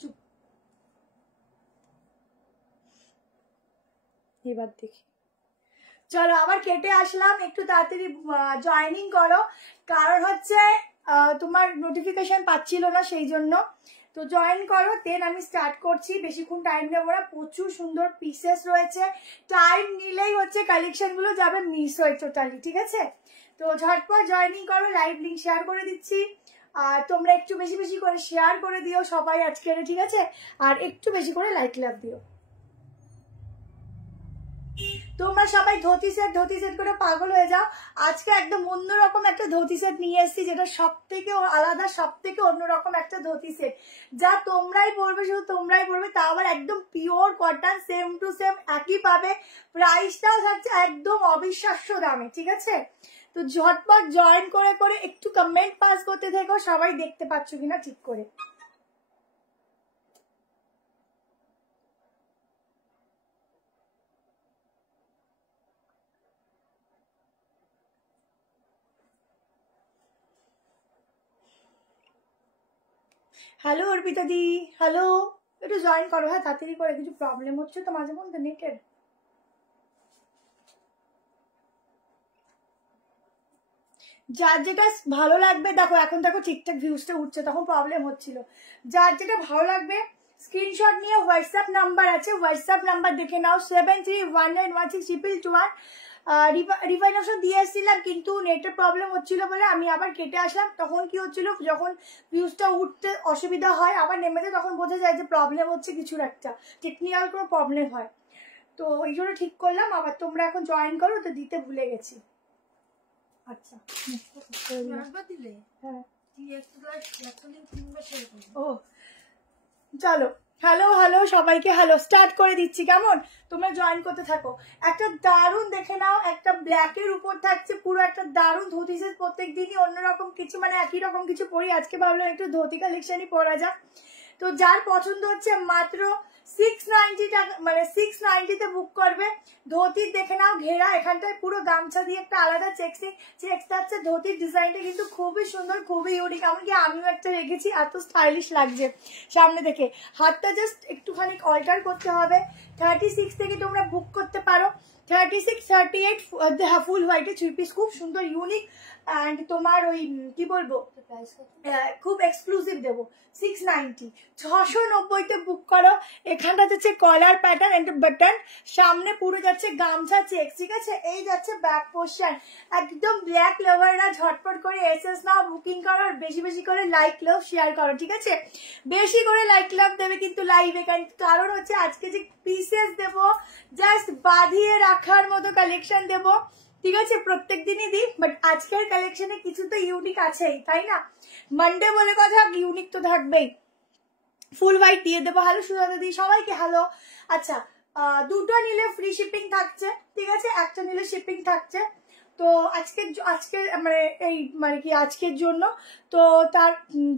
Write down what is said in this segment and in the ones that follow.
চুপ, এবার দেখি। চলো আবার কেটে আসলাম, একটু তাড়াতাড়ি জয়েনিং করো, কারণ হচ্ছে তোমার নোটিফিকেশন পাচ্ছিল না সেই জন্য। তো জয়েন করো, দেন আমি স্টার্ট করছি। বেশিক্ষণ টাইম নেবো না, প্রচুর সুন্দর পিসেস রয়েছে, টাইম নিলেই হচ্ছে কালেকশনগুলো যাবে মিস হয়ে টোটালি, ঠিক আছে? তো ঝটপট জয়েনিং করো, লাইভ লিঙ্ক শেয়ার করে দিচ্ছি। আর তোমরা একটু বেশি বেশি করে শেয়ার করে দিও সবাই আজকের, ঠিক আছে? আর একটু বেশি করে লাইক লাভ দিও। তোমরা সবাই ধুতি সেট করে পাগল হয়ে যাও। আজকে একদম অন্যরকম একটা ধুতি সেট নিয়ে এসেছি, যেটা সব থেকে আলাদা, সব থেকে অন্যরকম একটা ধুতি সেট, যা তোমরাই পরবে, শুধু তোমরাই পরবে, তা আবার একদম pure cotton, same to same একই পাবে। প্রাইসটাও থাকছে একদম অবিশ্বাস্য দামে, ঠিক আছে? তো ঝটপট জয়েন করে করে একটু কমেন্ট পাস করতে থেকো, সবাই দেখতে পাচ্ছ কিনা ঠিক করে। হ্যালো অর্পিতা দি, হ্যালো, একটু জয়েন করো, হ্যাঁ তাড়াতাড়ি করে, কিছু প্রবলেম হচ্ছে তো মাঝে মধ্যে নেটের। যার যেটা ভালো লাগবে, দেখো এখন দেখো ঠিকঠাক ভিউজটা উঠছে, তখন প্রবলেম হচ্ছিল। যার যেটা ভালো লাগবে স্ক্রিনশট নিয়ে হোয়াটসঅ্যাপ নাম্বার আছে, হোয়াটসঅ্যাপ নাম্বার দেখে নাও, 73191621। রিফাইন অপশন দিয়ে এসেছিলাম, কিন্তু নেটের প্রবলেম হচ্ছিল বলে আমি আবার কেটে আসলাম। তখন কি হচ্ছিল, যখন ভিউজটা উঠতে অসুবিধা হয়, আবার নেমেতে, তখন বোঝা যায় যে প্রবলেম হচ্ছে কিছুর একটা, টেকনিক্যাল কোনো প্রবলেম হয়। তো ওই জন্য ঠিক করলাম। আবার তোমরা এখন জয়েন করো, তো দিতে ভুলে গেছি। আচ্ছা হ্যাঁ, ও চলো, হ্যালো হ্যালো সবাইকে, হ্যালো স্টার্ট করে দিচ্ছি, কেমন? তোমরা জয়েন করতে থাকো। একটা দারুণ দেখে নাও, একটা ব্ল্যাকের উপর থাকছে পুরো একটা দারুণ ধুতি সেট। প্রত্যেক দিনই অন্যরকম কিছু, মানে একই রকম কিছু পরি, আজকে ভাবলাম একটু ধুতি কালেকশনই পরা যাক। তো যার পছন্দ হচ্ছে মাত্র 690 টাকা, মানে 690-তে বুক করবে। ধুতির দেখে নাও ঘেরা, এখানটায় পুরো গামছা দিয়ে একটা আলাদা চেক্স থাকছে। ধুতির ডিজাইনটা কিন্তু খুবই সুন্দর, খুবই ইউনিক, এমনকি আমিও একটা রেখেছি, এত স্টাইলিশ লাগছে সামনে থেকে। হাতটা জাস্ট একটুখানি অল্টার করতে হবে। 36 থেকে তোমরা বুক করতে পারো, 36, 38 ফুল হোয়াইটে 3 পিস, খুব সুন্দর ইউনিক। অ্যান্ড তোমার ওই কি বলবো, খুব এক্সক্লুসিভ দেবো 690, 690-তে বুক করো। এখানটা যাচ্ছে কলার প্যাটার্ন এন্ড বাটন, সামনে পুরো যাচ্ছে গামছা চেক্স, ঠিক আছে? এই যাচ্ছে ব্যাক পোর্শন, একদম ব্ল্যাক লাভাররা ঝটপট করে এসএস নাও, বুকিং করো, আর বেশি বেশি করে লাইক লাভ শেয়ার করো, ঠিক আছে? বেশি করে লাইক লাভ দেবে কিন্তু লাইভে, কারণ হচ্ছে আজকে যে পিসেস দেবো, জাস্ট বাঁধিয়ে রাখার মতো কালেকশন দেবো, ঠিক আছে? প্রত্যেক দিনই দিই, বাট আজকের কালেকশনে কিছু তো ইউনিক আছেই, তাই না? মানডে বলে কথা, ইউনিক তো থাকবেই। ফুল হোয়াইট দিয়ে দেবো। হ্যালো সুজাতা দি, সবাইকে হ্যালো। আচ্ছা, দুটো নিলে ফ্রি শিপিং থাকছে, ঠিক আছে? একটা নিলে শিপিং থাকছে। তো আজকে মানে এই মানে কি আজকের জন্য, তো তার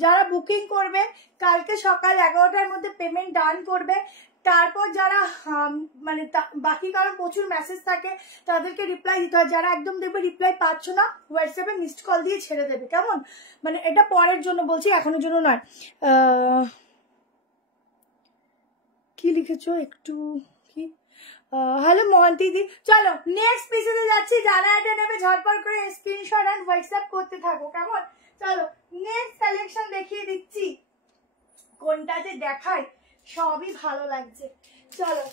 যারা বুকিং করবে কালকে সকাল 11টার মধ্যে পেমেন্ট ডান করবে। তারপর যারা মানে বাকি, কারণ প্রচুর মেসেজ থাকে, তাদেরকে রিপ্লাই দিতে হয়। যারা একদম দেখবে রিপ্লাই পাচ্ছ না, হোয়াটসঅ্যাপে মিসড কল দিয়ে ছেড়ে দেবে, কেমন? মানে এটা পরের জন্য বলছি, এখনের জন্য নয়। কি লিখেছো একটু, কি হ্যালো মহান্তি দি। চলো নেক্সট পিসে যাচ্ছি, যারা এটা নেবে ঝটপট করে স্ক্রিনশট আর হোয়াটসঅ্যাপ করতে থাকো, কেমন? চলো নেক্সট কালেকশন দেখিয়ে দিচ্ছি, কোনটা যে দেখায়, সবই ভালো লাগছে। চলো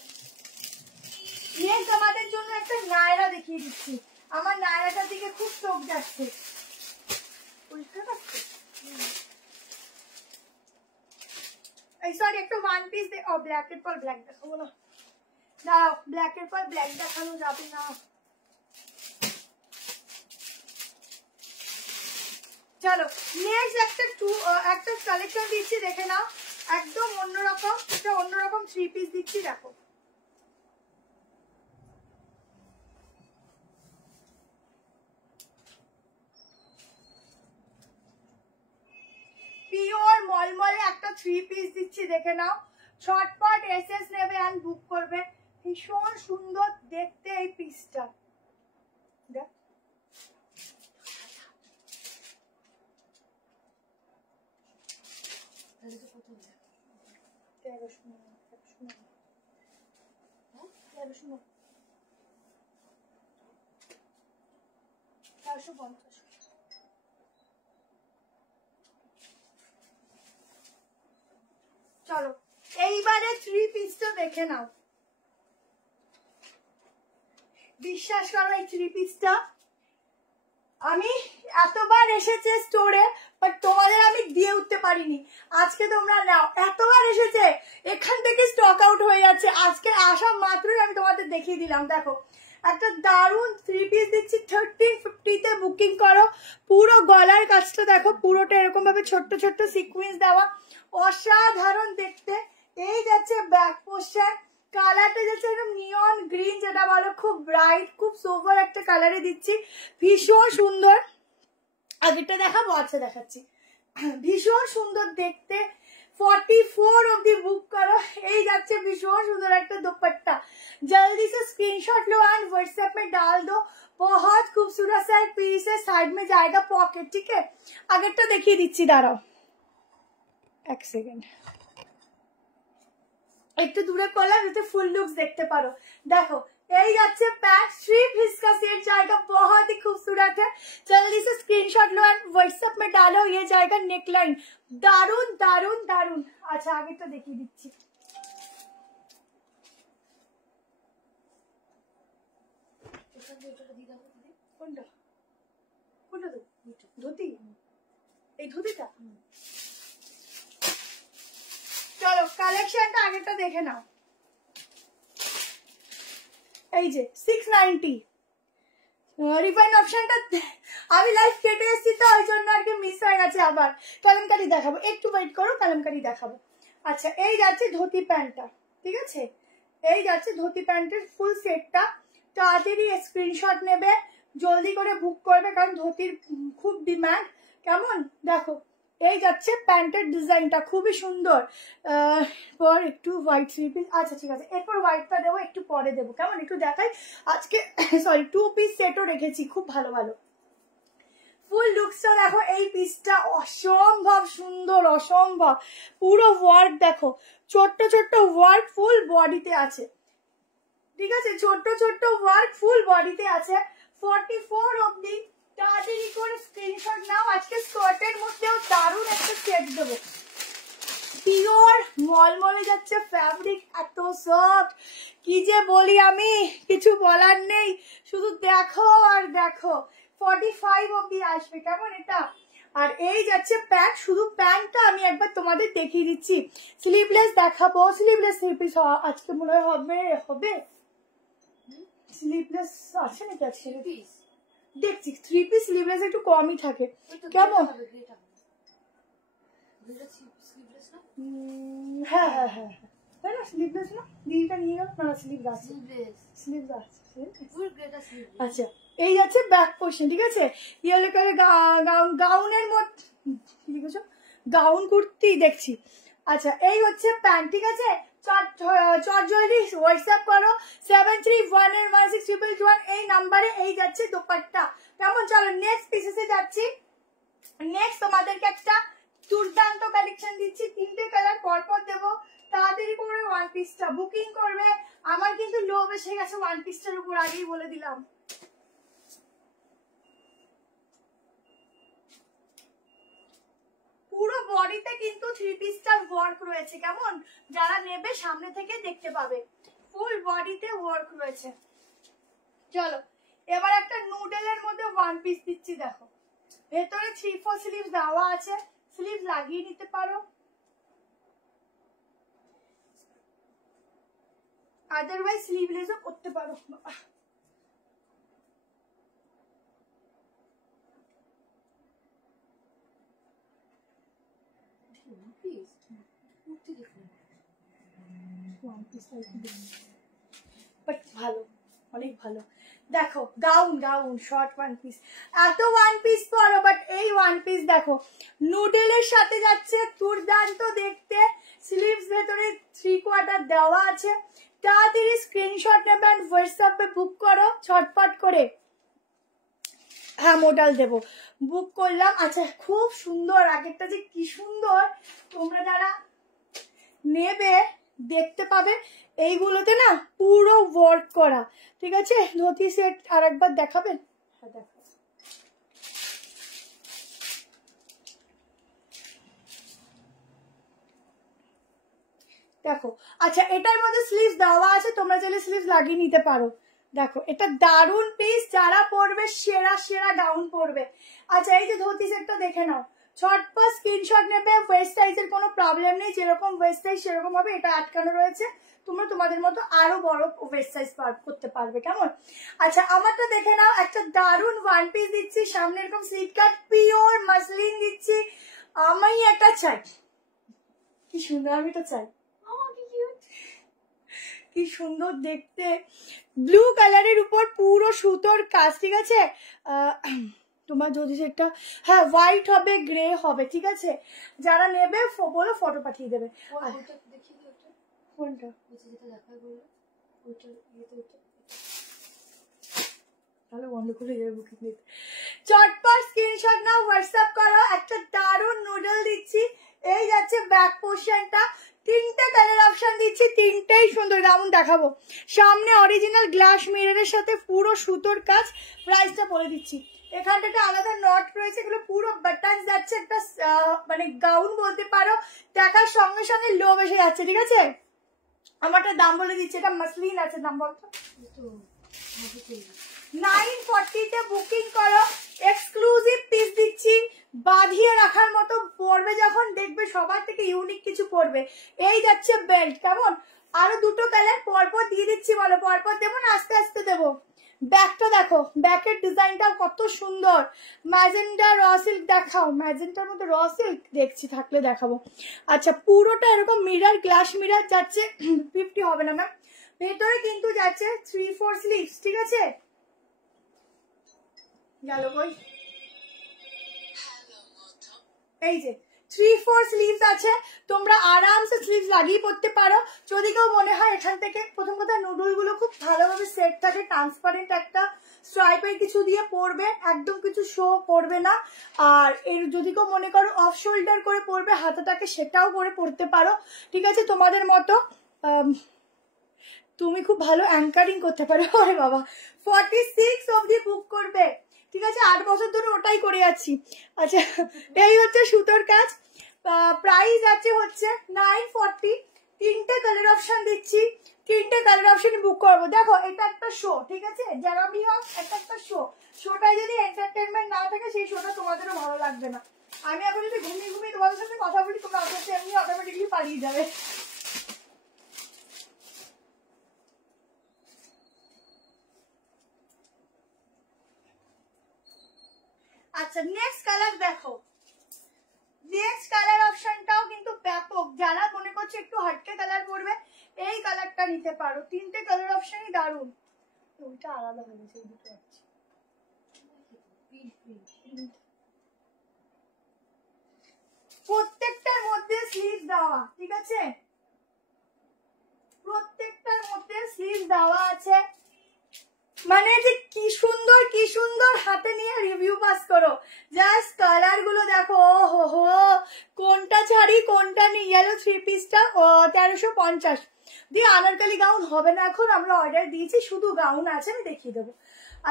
নেক্সট আমাদের জন্য একটা নায়রা দেখিয়ে দিচ্ছি। আমার নায়রাটার দিকে খুব চোখ যাচ্ছে, বুঝতে পারছো? এই সরি, একটা ওয়ান পিস ব্ল্যাকের পর ব্ল্যাক দেখাবো না, দাঁড়াও, ব্ল্যাকের পর ব্ল্যাক দেখানো যাবে না। চলো নেক্সট একটা কালেকশন দিচ্ছি, দেখে নাও, একদম অন্যরকম, একটা অন্যরকম 3 পিস দিচ্ছি, দেখো। পিওর মলমলে একটা 3 পিস দিচ্ছি, দেখে নাও। ছটপট এসএস নেবে আর বুক করবে। ভীষণ সুন্দর দেখতে এই পিসটা, দেখ চলো এইবারে 3 পিসটা দেখে নাও। বিশ্বাস করো এই 3 পিসটা আমি এতবার এসেছে স্টোরে, বাট তোমাদের আমি দিয়ে উঠতে পারিনি। আজকে তোমরা নাও, এতবার এসেছে এখান থেকে স্টক আউট হয়ে যাচ্ছে। আজকে আসা মাত্রই আমি তোমাদের দেখিয়ে দিলাম। দেখো একটা দারুণ 3 পিস দিচ্ছি 1350-তে বুকিং করো। পুরো গলার কাজটা দেখো, পুরোটা এরকম ভাবে ছোট্ট ছোট্ট সিকুয়েন্স দেওয়া, অসাধারণ দেখতে। এই যাচ্ছে ব্যাক পোস্টার, কালারটা যাচ্ছে একদম নিয়ন গ্রিন, যেটা বলো খুব ব্রাইট, খুব সোভার একটা কালারে দিচ্ছি, ভীষণ সুন্দর। আগেরটা দেখাবো, আচ্ছা দেখাচ্ছি। ভীষণ সুন্দর দেখতে, 44 অব্দি বুক করো। এই যাচ্ছে भीषण सुंदर একটা दुपट्टा, जल्दी से स्क्रीनशॉट लो एंड व्हाट्सएप में डाल दो। बहुत खूबसूरत सा पीस है, साइड में जाएगा पॉकेट, ठीक है। আগেরটা দেখিয়ে দিচ্ছি, দাঁড়াও এক সেকেন্ড, একটু দূরে করলাম যাতে ফুল লুকস দেখতে পারো। দেখো এই যাচ্ছে প্যান্ট, 3 पीस का सेट जाएगा, बहुत ही खूबसूरत है। जल्दी से स्क्रीनशॉट लो एंड व्हाट्सएप में डालो, ये जाएगा नेकलाइन, दारुन दारुन दारुन। अच्छा आगे तो देखिए दिच्छी, কোনটা কোনটা ধুতি, এই ধুতিটা। চলো কালেকশনটা আগেটা দেখে নাও। এই যে 690 রিফাইন্ড অপশনটা আমি লাইভ কেটে এসেছি তো ওই জন্য আর কি মিস হয়ে গেছে। আবার কালামকারি দেখাবো, একটু ওয়েট করো, কালামকারি দেখাবো। আচ্ছা এই যাচ্ছে ধুতি প্যান্টটা, ঠিক আছে। এই যাচ্ছে ধুতি প্যান্টের ফুল সেটটা। তাড়াতাড়ি স্ক্রিনশট নেবে, জলদি করে বুক করবে, কারণ ধুতির খুব ডিমান্ড। কেমন দেখো এই যাচ্ছে প্যান্টের ডিজাইনটা, খুবই সুন্দর। পর একটু হোয়াইট 3 পিস, আচ্ছা ঠিক আছে, এরপর হোয়াইটটা দেবো, একটু পরে দেবো, কেমন একটু দেখাই। আজকে সরি 2 পিস সেটও রেখেছি, খুব ভালো ভালো। ফুল লুকসটা দেখো, এই পিসটা অসম্ভব সুন্দর, অসম্ভব। পুরো ওয়ার্ক দেখো, ছোট্ট ছোট্ট ওয়ার্ক ফুল বডিতে আছে, ঠিক আছে, ছোট্ট ছোট্ট ওয়ার্ক ফুল বডিতে আছে। 44 অবধি তাড়াতাড়ি করে স্ক্রিনশট নাও। আজকে স্কার্টের মধ্যেও দারুণ একটা সেট দেবো, পিওর মলমলে যাচ্ছে ফ্যাব্রিক, এত সফট কি যে বলি আমি, কিছু বলার নেই, শুধু দেখো আর দেখো। 45 অবধি আসবে, কেমন এটা। আর এই যাচ্ছে প্যান্ট, শুধু প্যান্টটা আমি একবার তোমাদের দেখিয়ে দিচ্ছি। স্লিভলেস দেখাবো, স্লিভলেস 3 পিস আজকে মনে হয় হবে স্লিভলেস আছে নাকি আজকে দেখছি। 3 পিস স্লিভলেস একটু কমই থাকে, কেমন। হ্যাঁ হ্যাঁ হ্যাঁ তাই না, স্লিভলেস না, দিদিটা নিয়ে গেল না, স্লিভ আছে, স্লিভ আছে। আচ্ছা এই যাচ্ছে ব্যাক পোর্শন, ঠিক আছে, ইয়েলো কালার গাউনের মধ্যে, ঠিক আছে, গাউন কুর্তি দেখছি। আচ্ছা এই হচ্ছে প্যান্ট, ঠিক আছে। চট জলদি হোয়াটসঅ্যাপ করো 73111621 এই নাম্বারে। এই যাচ্ছে দোপাট্টা, কেমন। চলো নেক্সট পিসেসে যাচ্ছি। নেক্সট তোমাদেরকে একটা দুর্দান্ত কালেকশন দিচ্ছি, 3টে কালার পরপর দেবো। তাড়াতাড়ি করে 1 পিসটা বুকিং করবে। আমার কিন্তু লোভ এসে গেছে 1 পিসটার উপর, আগেই বলে দিলাম। পুরো বডিতে কিন্তু 3 পিসটার ওয়ার্ক রয়েছে, কেমন। যারা নেবে সামনে থেকে দেখতে পাবে, ফুল বডিতে ওয়ার্ক রয়েছে। চলো এবার একটা নুডলের মধ্যে 1 পিস দিচ্ছি, দেখো ভেতরে 3-4 স্লিভ দেওয়া আছে, স্লিভ লাগিয়ে নিতে পারো, আদারওয়াইজ স্লিভলেসও করতে পারো। ভালো, অনেক ভালো। দেখো গাউন গাউন শর্ট 1 পিস, এত 1 পিস পরো, বাট এই 1 পিস দেখো নুডলের সাথে যাচ্ছে, দুর্দান্ত দেখতে। স্লিভস ভেতরে 3/4 দেওয়া আছে। তাড়াতাড়ি স্ক্রিনশট নেবেন, হোয়াটসঅ্যাপে বুক করো ছটপট করে। হ্যাঁ মোডাল দেবো, বুক করলাম। আচ্ছা খুব সুন্দর, আগেরটা যে কি সুন্দর, তোমরা যারা নেবে দেখতে পাবে এইগুলোতে না পুরো ওয়ার্ক করা, ঠিক আছে। ধুতি সেট আর একবার দেখাবেন? হ্যাঁ দেখো, দেখো। আচ্ছা এটার মধ্যে স্লিভস দেওয়া আছে, তোমরা চাইলে স্লিভস লাগিয়ে নিতে পারো। দেখো এটা দারুন পিস, যারা পরবে সেরা সেরা গাউন পরবে। আচ্ছা এই যে ধুতি সেটটা দেখে নাও, ছটপট স্ক্রিনশট নেবে। ওয়েস্ট সাইজের কোনো প্রবলেম নেই, যেরকম ওয়েস্ট সাইজ সেরকম হবে। এটা আটকানো রয়েছে, তোমরা তোমাদের মতো আরো বড় ওয়েস্ট সাইজ করতে পারবে, কেমন? আচ্ছা আমারটা দেখে নাও, একটা দারুন ওয়ান পিস দিচ্ছি, সামনে এরকম স্লিট কাট পিওর মাসলিন দিচ্ছি। আমি এটা চাই, কি সুন্দর, আমি তো চাই, কি সুন্দর দেখতে, ব্লু কালারের উপর পুরো সুতোর কাজ, ঠিক আছে। তোমার যদি সেটা হ্যাঁ হোয়াইট হবে, গ্রে হবে, ঠিক আছে। যারা নেবে বলো, ফটো পাঠিয়ে দেবে। কোনটা? তাহলে বন্ধ করে দেবে বুকিং দিতে। চটপট স্ক্রিনশট নাও, হোয়াটসঅ্যাপ করো। একটা দারুণ নুডল দিচ্ছি, এই যাচ্ছে ব্যাক পোর্শনটা, তিনটে কালার অপশন দিচ্ছি, তিনটেই সুন্দর। গাউন দেখাবো, সামনে অরিজিনাল গ্লাস মিররের সাথে পুরো সুতোর কাজ। প্রাইসটা বলে দিচ্ছি, এখানটাতে আলাদা নট রয়েছে, এগুলো পুরো বাটন যাচ্ছে, একটা মানে গাউন বলতে পারো। দেখার সঙ্গে সঙ্গে লোভ এসে যাচ্ছে, ঠিক আছে। আমারটা দাম বলে দিচ্ছি, এটা মাসলিন আছে, দাম বলতো 940 তে বুকিং করো। এক্সক্লুসিভ পিস দিচ্ছি, বাঁধিয়ে রাখার মতো, পরবে যখন দেখবে সবার থেকে ইউনিক কিছু পরবে। এই যাচ্ছে বেল্ট, কেমন? আরো দুটো কালার পরপর দিয়ে দিচ্ছি, বলো পরপর দেবো না আস্তে আস্তে দেবো? ব্যাকটা দেখো, ব্যাকের ডিজাইনটা কত সুন্দর। ম্যাজেন্টা র সিল্ক দেখাও, ম্যাজেন্টার মধ্যে র সিল্ক দেখছি, থাকলে দেখাবো। আচ্ছা পুরোটা এরকম মিরর, গ্লাস মিরর যাচ্ছে। 50 হবে না ম্যাম, ভেতরে কিন্তু যাচ্ছে 3/4 স্লিভস, ঠিক আছে। গেল কই, এই যে 3/4 স্লিভস আছে, তোমরা আরামসে স্লিভস লাগিয়ে পড়তে পারো। যদি কেউ মনে হয় এখান থেকে, প্রথম কথা নুডল গুলো খুব ভালোভাবে সেট থাকে, ট্রান্সপারেন্ট একটা স্ট্রাইপের কিছু দিয়ে পরবে, একদম কিছু শো করবে না। আর এর যদি কেউ মনে করো অফ শোল্ডার করে পরবে হাতাটাকে, সেটাও করে পরতে পারো, ঠিক আছে, তোমাদের মতো। তুমি খুব ভালো অ্যাঙ্কারিং করতে পারো। আরে বাবা, 46 অবধি বুক করবে, ঠিক আছে, 8 বছর ধরে ওটাই করে যাচ্ছি। আচ্ছা এই হচ্ছে সুতোর কাজ। প্রাইস আছে হচ্ছে 940, তিনটে কালার অপশন দিচ্ছি, তিনটে কালার অপশন বুক করবো। দেখো এটা একটা শো, ঠিক আছে, যারা বি হোক একটা একটা শো, শোটায় যদি এন্টারটেনমেন্ট না থাকে সেই শোটা তোমাদেরও ভালো লাগবে না। আমি এখন যদি ঘুমিয়ে ঘুমিয়ে তোমাদের সাথে কথা বলি, তোমরা এমনি অটোমেটিকলি পালিয়ে যাবে। আচ্ছা নেক্সট কালার দেখো, নেক্সট কালার অপশনটাও কিন্তু ব্যাপক। যারা মনে করছে একটু হাটকে কালার পরবে, এই কালারটা নিতে পারো। তিনটে কালার অপশনই দারুন। ওইটা আলাদা হয়ে গেছে, দুটো আছে। প্রত্যেকটার মধ্যে স্লিভ দেওয়া, ঠিক আছে, প্রত্যেকটার মধ্যে স্লিভ দেওয়া আছে। মানে যে কি সুন্দর, কি সুন্দর, হাতে নিয়ে রিভিউ পাস করো। জাস্ট কালার গুলো দেখো, হো হো, কোনটা ছাড়ি কোনটা নিই। গেলো 3 পিসটা 1350 দিয়ে। আনারকালি গাউন হবে না এখন, আমরা অর্ডার দিয়েছি, শুধু গাউন আছে, আমি দেখিয়ে দেবো।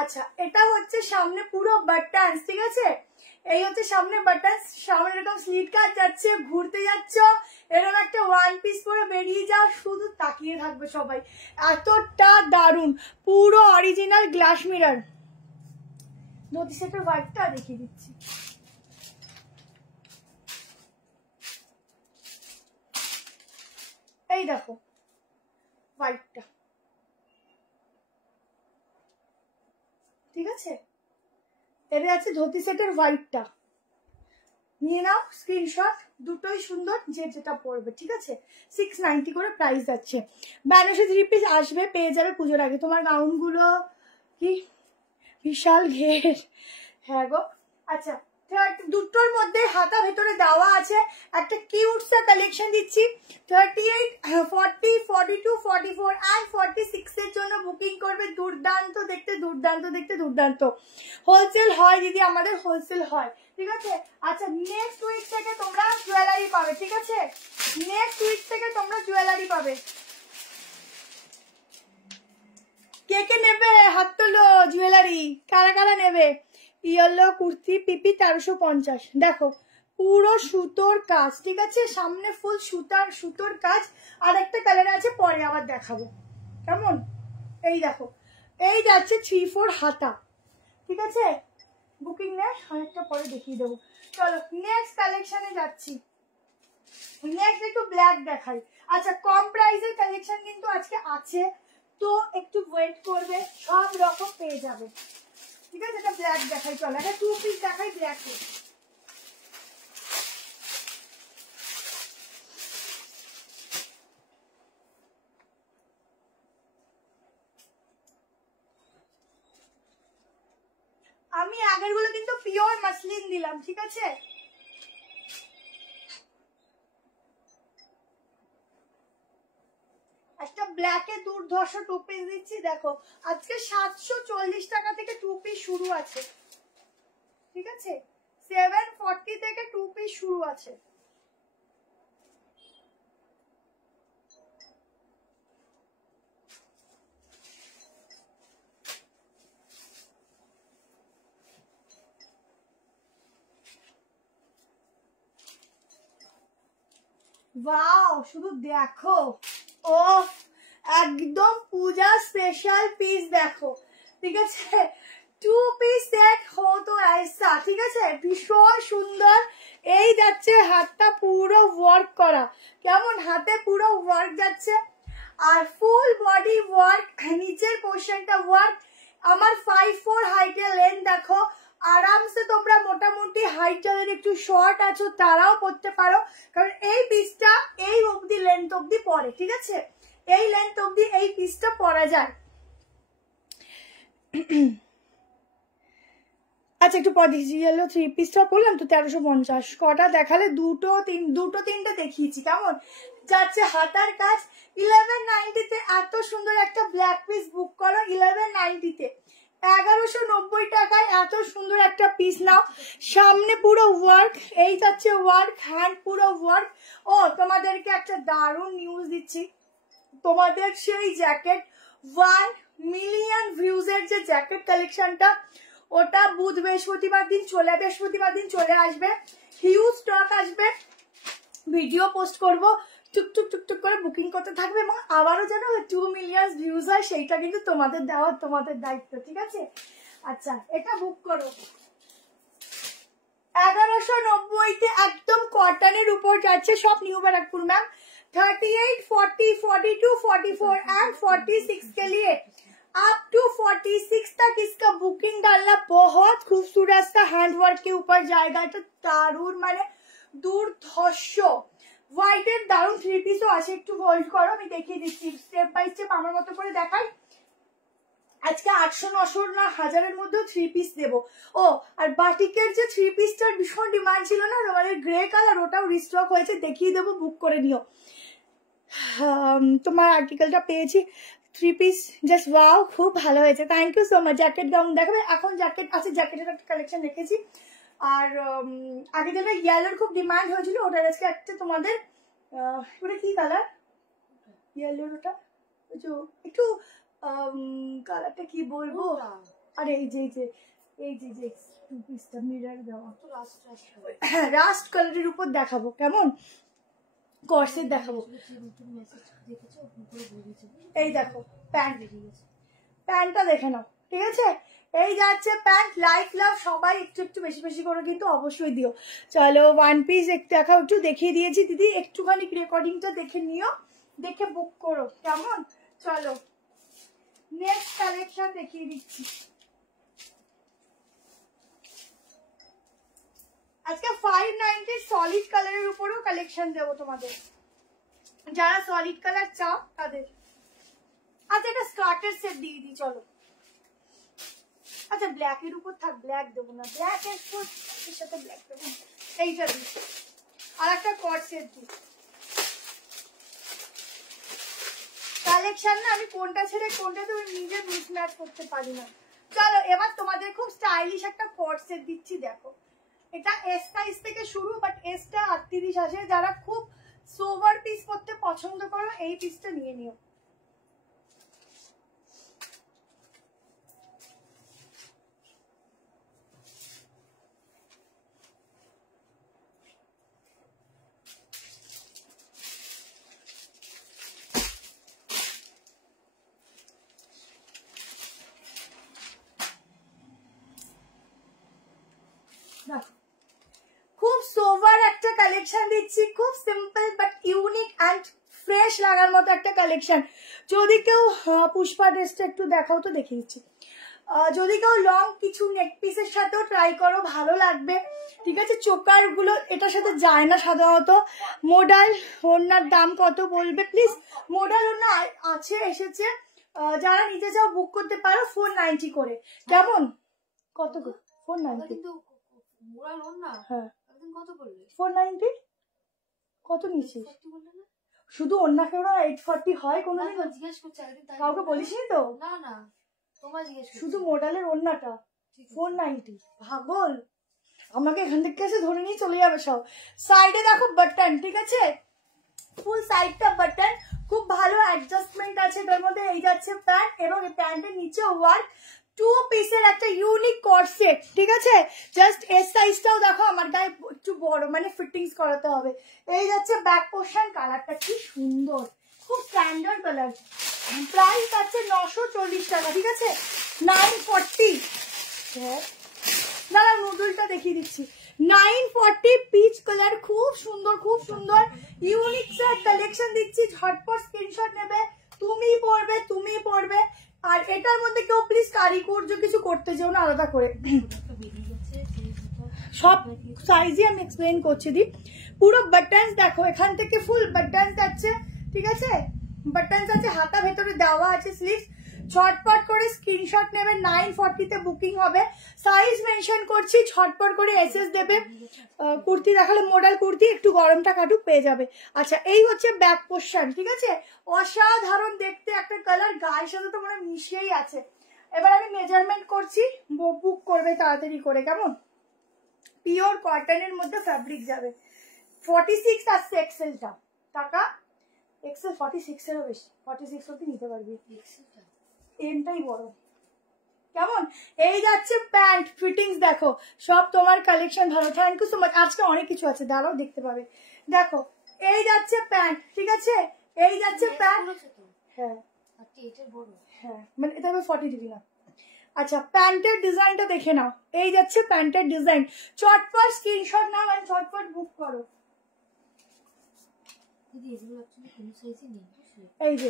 আচ্ছা এটা হচ্ছে সামনে পুরো বাটন্স, ঠিক আছে, এই হচ্ছে সামনে বাটন্স, সামনে এরকম স্লিট কাট যাচ্ছে, ঘুরতে যাচ্ছ এরকম একটা ওয়ান পিস পরে বেরিয়ে যাও, শুধু তাকিয়ে থাকবে সবাই, এতটা দারুন। পুরো অরিজিনাল গ্লাস মিরর। নদী সেটের হোয়াইটটা দেখিয়ে দিচ্ছি, এই দেখো হোয়াইটটা, ঠিক আছে। এর আছে ধুতি সেটের হোয়াইটটা, নিয়ে নাও স্ক্রিনশট, দুটোই সুন্দর, যে যেটা পড়বে, ঠিক আছে। 690 করে প্রাইস যাচ্ছে। বেনারসি 3 পিস আসবে, পেয়ে যাবে পুজোর আগে। তোমার গাউনগুলো কি বিশাল ঘের, হ্যাঁ গো। আচ্ছা দুটোর মধ্যে হাতা ভেতরে দেওয়া আছে। একটা কিউট সা কালেকশন দিচ্ছি। 38, 40, 42, 44 and 46 এর জন্য বুকিং করবে। দুর্দান্ত দেখতে, দুর্দান্ত দেখতে, দুর্দান্ত। হোলসেল হয় দিদি, আমাদের হোলসেল হয়, ঠিক আছে। আচ্ছা, নেক্সট উইক থেকে তোমরা জুয়েলারি পাবে, ঠিক আছে। নেক্সট উইক থেকে তোমরা জুয়েলারি পাবে। কে কে নেবে হাত তোলো জুয়েলারি, কারা কারা নেবে? ইয়েলো কুর্তি পিপি 1350। দেখো পুরো সুতোর কাজ, ঠিক আছে, সামনে ফুল সুতোর কাজ। আর একটা কালার আছে, পরে আবার দেখাবো, কেমন? এই দেখো, এই যাচ্ছে 3/4 হাতা, ঠিক আছে। বুকিং নেয়, অনেকটা পরে দেখিয়ে দেবো। চলো নেক্সট কালেকশনে যাচ্ছি। নেক্সট একটু ব্ল্যাক দেখাই। আচ্ছা, কম প্রাইসের কালেকশন কিন্তু আজকে আছে, তো একটু ওয়েট করবে, সব রকম পেয়ে যাবে, ঠিক আছে। এটা ব্ল্যাক দেখাই, চলো এটা 2 পিস দেখাই ব্ল্যাকে। আমি আগের গুলো কিন্তু পিওর মাসলিন দিলাম, ঠিক আছে। একটা ব্ল্যাকে দুর্ধর্ষ 2 পিস দিচ্ছি। দেখো আজকে 740 টাকা থেকে 2 পিস শুরু আছে, ঠিক আছে। 740 থেকে 2 পিস শুরু আছে। ওয়াও, শুধু দেখো, ও একদম পূজা স্পেশাল পিস দেখো, ঠিক আছে। 2 পিস সেট হো তো ऐसा, ঠিক আছে, ভীষণ সুন্দর। এই যাচ্ছে হাতটা পুরো ওয়ার্ক করা, কেমন? হাতে পুরো ওয়ার্ক যাচ্ছে, আর ফুল বডি ওয়ার্ক, নিচের পোর্শনটা ওয়ার্ক। আমার 5'4" হাইটের লেন্থ দেখো, আরামসে তোমরা মোটামুটি হাইট যাদের একটু শর্ট আছো তারাও পরতে পারো, কারণ এই পিসটা এই অবধি লেন্থ অবধি পরে, ঠিক আছে। এই লেন্থ অবধি এই পিসটা পরা যায়। আচ্ছা, একটু পরে দেখছি। ইয়েলো 3 পিসটা পরলাম তো 1350। কটা দেখালে? দুটো তিনটা দেখিয়েছি, কেমন? যাচ্ছে হাতার কাজ। 1190 তে এত সুন্দর একটা ব্ল্যাক পিস বুক করো। 1190 তে 1190 টাকায় এত সুন্দর একটা পিস নাও। সামনে পুরো ওয়ার্ক, এই যাচ্ছে ওয়ার্ক, হ্যান্ড পুরো ওয়ার্ক। ও তোমাদেরকে একটা দারুণ নিউজ দিচ্ছি। তোমাদের সেই জ্যাকেট 1 মিলিয়ন ভিউজের যে জ্যাকেট কালেকশনটা, ওটা বৃহস্পতিবার দিন চলে আসবে। হিউজ স্টক আসবে, ভিডিও পোস্ট করব, টুকটুক করে বুকিং করতে থাকবে, এবং আবারও যেন 2 মিলিয়ন ভিউজ হয়, সেইটা কিন্তু তোমাদের দেওয়ার তোমাদের দায়িত্ব, ঠিক আছে। আচ্ছা, এটা বুক করো। 1190 তে একদম কটনের উপর যাচ্ছে, সব নিউ ব্যারাকপুর ম্যাম। 38, 40, 42, 44 एंड 46 के लिए अप टू 46 तक इसका बुकिंग डालना। बहुत खूबसूरत सा हैंडवर्क के ऊपर जाएगा। এটা দারুণ, মানে দুর্ধর্ষ হোয়াইটের দারুণ 3 পিসও আছে। একটু হোল্ড করো, আমি দেখিয়ে দিচ্ছি স্টেপ বাই স্টেপ, আমার মতো করে দেখাই। আজকে 800, 900 না 1000-এর মধ্যেও 3 পিস দেবো। ও, আর বাটিকের যে 3 পিসটার ভীষণ ডিমান্ড ছিল না তোমাদের, গ্রে কালার, ওটাও রিস্টক হয়েছে, দেখিয়ে দেবো, বুক করে নিও। তোমার আর্টিকেলটা পেয়েছি, 3 পিস জাস্ট ওয়াও, খুব ভালো হয়েছে, thank you so much. Jacket gown দেখাবে এখন? জ্যাকেট আছে, জ্যাকেটের একটা কালেকশন রেখেছি। আর আগে যেটা ইয়েলোর খুব ডিমান্ড হয়েছিল, ওটার আজকে একটা তোমাদের, ওটা কি কালার? ইয়েলোর ওটা একটু কালারটা কি বলবো, আরে এই যে 2 পিসটা মিরর দেওয়া, হ্যাঁ, রাস্ট কালারের উপর দেখাবো, কেমন? কর্সেট দেখাবো। এই দেখো প্যান্টটা দেখে নাও, ঠিক আছে। এই যাচ্ছে প্যান্ট, লাইক লাভ সবাই একটু বেশি করে কিন্তু অবশ্যই দিও। চলো 1 পিস দেখাও, একটু দেখিয়ে দিয়েছি দিদি, একটুখানি রেকর্ডিংটা দেখে নিও, দেখে বুক করো, কেমন? চলো নেক্সট কালেকশন দেখিয়ে দিচ্ছি। আজকে 590 সলিড কালারের উপরেও কালেকশন দেবো তোমাদের, যারা সলিড কালার চাও তাদের। আচ্ছা, এটা স্কার্টের সেট দিয়ে দিই, চলো। আচ্ছা ব্ল্যাকের উপর থাক, ব্ল্যাক দেবো না, ব্ল্যাক এর সাথে ব্ল্যাক দেবো, এইটা দিই। আর একটা কট সেট দিই। কালেকশন না আমি কোনটা ছেড়ে কোনটা তো নিজে মিসম্যাচ করতে পারি না। চলো এবার তোমাদের খুব স্টাইলিশ একটা কট সেট দিচ্ছি, দেখো এটা এস সাইজ থেকে শুরু, বাট এসটা 38 আসে। যারা খুব সোভার পিস পরতে পছন্দ করো এই পিসটা নিয়ে নিও। খুব সোভার একটা কালেকশন দিচ্ছি, খুব simple but unique and fresh লাগার মতো একটা কালেকশন। যদি কেউ পুষ্পা ড্রেসটা একটু দেখাও তো, দেখিয়ে দিচ্ছি। যদি কেউ লং কিছু নেক পিসের সাথেও ট্রাই করো ভালো লাগবে, ঠিক আছে। চোকার গুলো এটার সাথে যায় না সাধারণত। মোডাল ওড়নার দাম কত বলবে প্লিজ? মোডাল ওড়না আছে, এসেছে, যারা নিতে চাও বুক করতে পারো 490 করে। কেমন? কত? 490। হ্যাঁ 490। কত নিয়েছিস? শুধু ওড়না কেওড়া 840 হয় কোনোদিন? কাউকে বলিসনি তো? না না, শুধু মোডালের ওড়নাটা 490। পাগল, আমাকে এখান থেকে এসে ধরে নিয়ে চলে যাবে সব। সাইডে দেখো বাটন, ঠিক আছে, ফুল সাইডটা বাটন, খুব ভালো অ্যাডজাস্টমেন্ট আছে এটার মধ্যে। এই যাচ্ছে প্যান্ট, এবং এই প্যান্টের নিচে ওয়ার্ক, 2 পিসের একটা ইউনিক কট সেট, ঠিক আছে। জাস্ট এস সাইজটাও দেখো আমার গায়ে একটু বড়, মানে ফিটিংস করাতে হবে। এই যাচ্ছে ব্যাক পোর্শন, কালারটা কি সুন্দর, খুব স্ট্যান্ডার্ড কালার। প্রাইস আছে 940 টাকা, ঠিক আছে। 940। হ্যাঁ দাঁড়া নুডলটা দেখিয়ে দিচ্ছি। 940 পিচ কালার, খুব সুন্দর, খুব সুন্দর ইউনিক সেট কালেকশন দিচ্ছি। ঝটপট স্ক্রিনশট নেবে, তুমি পড়বে। আর এটার মধ্যে কেউ প্লিজ কারিগর্য কিছু করতে চাও না আলাদা করে, সব সাইজই আমি এক্সপ্লেন করছি। দি পুরো বাটনস দেখো, এখান থেকে ফুল বাটনস আছে, ঠিক আছে। বাটনস আছে, হাতা ভেতরে দেওয়া আছে, স্লিভস। ঝটপট করে স্ক্রিনশট নেবে, 940 তে বুকিং হবে। সাইজ মেনশন করছি, ঝটপট করে এসএস দেবে। কুর্তি দেখালে মডেল কুর্তি, একটু গরমটা কাটুক পেয়ে যাবে। আচ্ছা এই হচ্ছে ব্যাক পোর্শন, ঠিক আছে। অসাধারণ দেখতে একটা কালার, গায়ের সাথে তো মানে মিশিয়েই আছে। এবার আমি মেজারমেন্ট করছি, বুক করবে তাড়াতাড়ি করে, কেমন। পিওর কটনের মধ্যে ফ্যাব্রিক যাবে। 46 আসছে এক্সেলটা, টাকা এক্সেল 46 এরও বেশি, 46 অব্দি নিতে পারবি, এমটাই বড়, কেমন। এই যাচ্ছে প্যান্ট, ফিটিংস দেখো, সব তোমার কালেকশন ভালো। Thank you so much. আজকে অনেক কিছু আছে, দাঁড়াও দেখতে পাবে। দেখো এই যাচ্ছে প্যান্ট, ঠিক আছে, এই যাচ্ছে প্যান্ট। হ্যাঁ হ্যাঁ, মানে এটা 40 ডিগ্রি না। আচ্ছা প্যান্টের ডিজাইনটা দেখে নাও, এই যাচ্ছে প্যান্টের ডিজাইন। চটপট স্ক্রিনশট নাও আর চটপট বুক করো। এই যে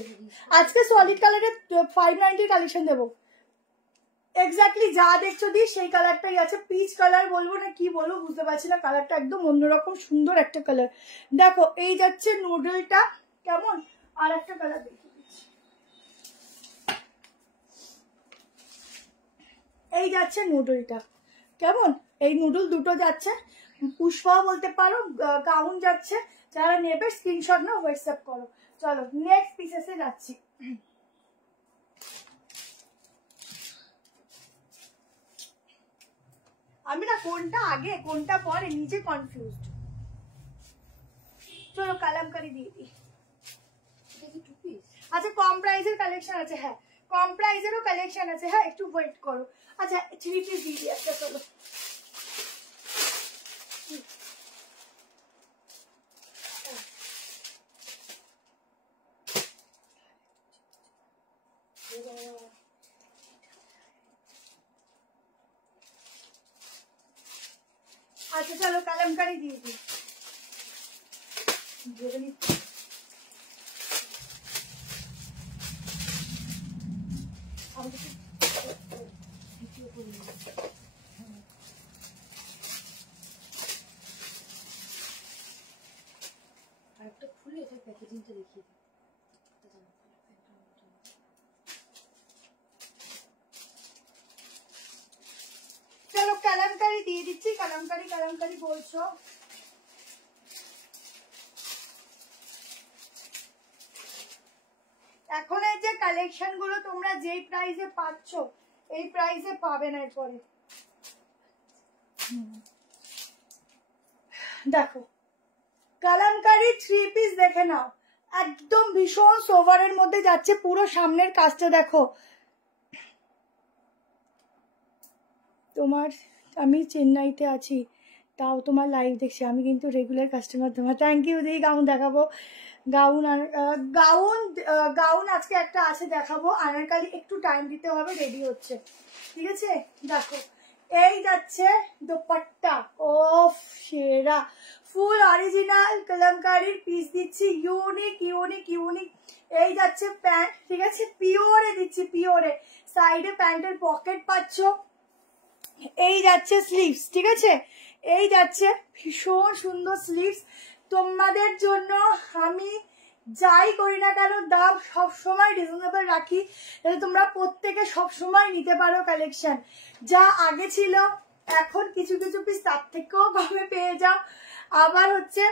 আজকে সলিড কালারের 590 কালেকশন দেবো। এক্স্যাক্টলি যা দেখছো দি সেই কালারটাই আছে। পিচ কালার বলবো না কি বলবো বুঝতে পারছি না, কালারটা একদম অন্যরকম সুন্দর একটা কালার। দেখো এই যাচ্ছে নুডলটা, কেমন। আর একটা কালার দেখিয়ে দিচ্ছি, এই যাচ্ছে নুডলটা, কেমন। এই নুডল দুটো যাচ্ছে, পুষ্পাও বলতে পারো, গাউন যাচ্ছে। যারা নেবে স্ক্রিনশট নাও, হোয়াটসঅ্যাপ করো। চলো নেক্সট পিসেসে যাচ্ছি। আমি না কোনটা আগে কোনটা পরে নিজে কনফিউজড। চলো কালামকারি দিয়ে দিই। আচ্ছা কম প্রাইসের কালেকশন আছে, হ্যাঁ কম প্রাইসেরও কালেকশন আছে, হ্যাঁ একটু ওয়েট করো। আচ্ছা 3 পিস দিয়ে দিই একটা, চলো। আচ্ছা চলো কালামকারি দিয়ে দিই। আরেকটা খুলে এটা প্যাকেজিংটা দেখিয়ে দিই। দেখিয়ে দিচ্ছি। কালামকারি কালামকারি বলছো, এখন এই যে কালেকশন গুলো তোমরা যেই প্রাইসে পাচ্ছ এই প্রাইসে পাবে না এরপরে। দেখো কালামকারি 3 পিস দেখে নাও, একদম ভীষণ সোভারের মধ্যে যাচ্ছে। পুরো সামনের কাজটা দেখো। তোমার, আমি চেন্নাইতে আছি তাও তোমার লাইভ দেখছি, আমি কিন্তু রেগুলার কাস্টমার তোমার। থ্যাংক ইউ দিদি। গাউন দেখাবো, গাউন আর গাউন আজকে একটা আছে দেখাবো। আনারকালি একটু টাইম দিতে হবে, রেডি হচ্ছে, ঠিক আছে। দেখো এই যাচ্ছে দোপাট্টা, ও সেরা ফুল অরিজিনাল কালামকারির পিস দিচ্ছি, ইউনিক ইউনিক ইউনিক। এই যাচ্ছে প্যান্ট, ঠিক আছে, পিওরে দিচ্ছি, পিওরে। সাইডে প্যান্টের পকেট পাচ্ছ। এই যাচ্ছে স্লিভস, ঠিক আছে, এই যাচ্ছে ভীষণ সুন্দর স্লিভস। তোমাদের জন্য আমি যাই করি না কেন দাম সবসময় রিজনেবল রাখি, যাতে তোমরা প্রত্যেকে সবসময় নিতে পারো কালেকশন। যা আগে ছিল এখন কিছু কিছু পিস তার থেকেও কমে পেয়ে যাও। আবার হচ্ছে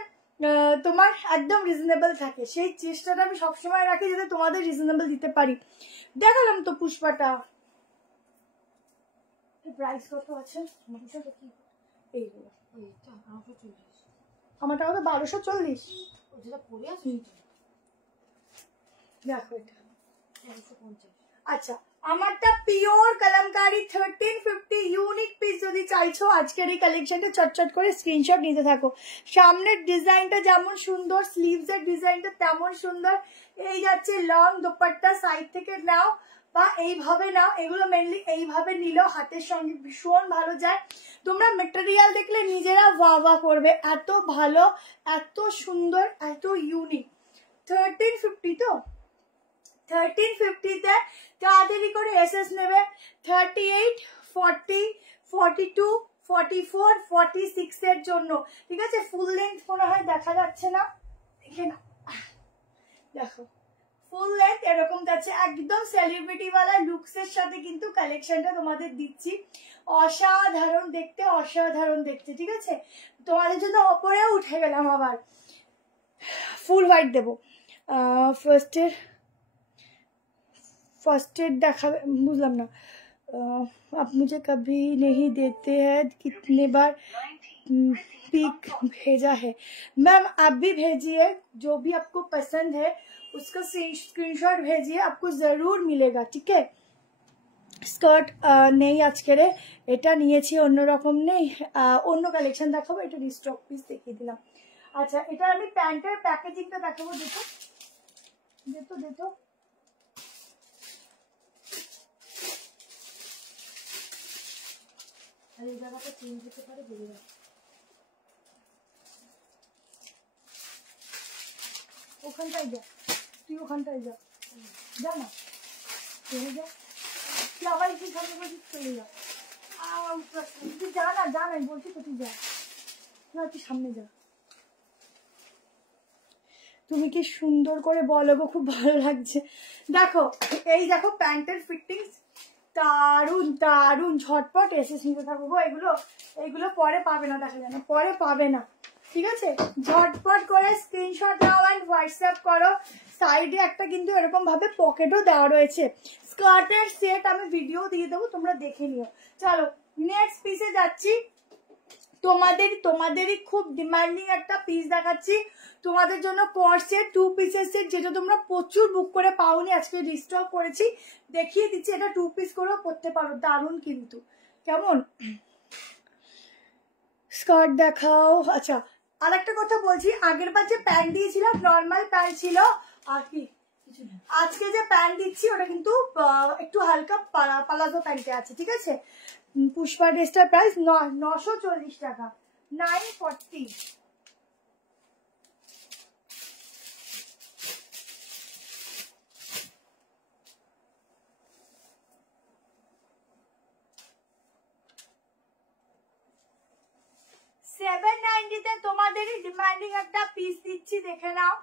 তোমার একদম রিজনেবল থাকে, সেই চেষ্টাটা আমি সবসময় রাখি যাতে তোমাদের রিজনেবল দিতে পারি। দেখালাম তো পুষ্পাটা, প্রাইস কত আছে এইগুলো? আমারটা কত? 1240। দেখো এটা আচ্ছা, আমারটা পিওর কালামকারি 1350 ইউনিক পিস। যদি চাইছো আজকের এই কালেকশনটা চটচট করে স্ক্রিনশট নিতে থাকো। সামনের ডিজাইনটা যেমন সুন্দর, স্লিভস এর ডিজাইনটা তেমন সুন্দর। এই যাচ্ছে লং দোপাট্টা, সাইড থেকে নাও বা এইভাবে নাও, এগুলো মেনলি এইভাবে নিলেও হাতের সঙ্গে ভীষণ ভালো যায়। তোমরা মেটেরিয়াল দেখলে নিজেরা ওয়া ওয়া করবে, এত ভালো, এত সুন্দর, এত ইউনিক। 1350 তো, 1350 তে তাড়াতাড়ি করে এসএস নেবে। 38, 40, 42, 44, 46 এর জন্য, ঠিক আছে। ফুল লেন্থ মনে হয় দেখা যাচ্ছে না, দেখে না, দেখো ফুল লেন্থ এরকম যাচ্ছে, একদম সেলিব্রিটি ওয়ালা লুকস এর সাথে কিন্তু কালেকশনটা তোমাদের দিচ্ছি। অসাধারণ দেখতে, অসাধারণ দেখতে, ঠিক আছে। তোমাদের জন্য ওপরেও উঠে গেলাম, আবার ফুল হোয়াইট দেবো। फर्स्ट एड देखा, बुझलाम ना। आप मुझे कभी नहीं देते हैं, कितने बार पिक भेजा है मैम? आप भी भेजिए, जो भी आपको पसंद है उसका स्क्रीनशॉट भेजिए, आपको जरूर मिलेगा, ठीक है। স্কার্ট নেই আজকের, এটা নিয়েছি অন্যরকম, নেই অন্য কালেকশন দেখাবো। এটা রিস্টক পিস দেখিয়ে দিলাম। আচ্ছা, এটা আমি প্যান্টের প্যাকেজিংটা দেখাবো। দেখো দেখো দেখো, এই জায়গাটা চেঞ্জ হতে পারে, বেরিয়ে যাবে। ওখানটায় যা, তুই ওখানটায় যা, যা না, চলে যা, তুই আবার একটু সামনে বলছিস, চলে যা, তুই যা না, যা নাই বলছি তো, তুই যা না, তুই সামনে যা। তুমি কি সুন্দর করে বলো গো, খুব ভালো লাগছে। দেখো এই দেখো প্যান্টের ফিটিংস দারুন দারুন, ঝটপট এসএস নিতে থাকবো গো। এগুলো পরে পাবে না, দেখা যায় না, পরে পাবে না, ঠিক আছে। ঝটপট করে স্ক্রিনশট নাও এন্ড হোয়াটসঅ্যাপ করো। সাইডে একটা কিন্তু এরকম ভাবে পকেটও দেওয়া রয়েছে। স্কার্টের সেট আমি ভিডিও দিয়ে দেবো, তোমরা দেখে নিও। চলো নেক্সট পিসে যাচ্ছি। তোমাদেরই খুব ডিমান্ডিং একটা পিস দেখাচ্ছি তোমাদের জন্য। কর্সের 2 পিসের সেট, যেটা তোমরা প্রচুর বুক করে পাওনি, আজকে রিস্টক করেছি, দেখিয়ে দিচ্ছি। এটা 2 পিস করেও পরতে পারো, দারুণ কিন্তু। কেমন স্কার্ট দেখাও। আচ্ছা, আর একটা কথা বলছি, আগের বার যে প্যান্ট দিয়েছিলাম নর্মাল প্যান্ট ছিল, আর কি আজকে যে প্যান্ট দিচ্ছি ওটা কিন্তু একটু হালকা পালাজো প্যান্টে আছে, ঠিক আছে। পুষ্পা ড্রেসটার প্রাইস 940 টাকা, 940। $790 তোমাদেরই ডিমান্ডিং একটা পিস দিচ্ছি, দেখে নাও।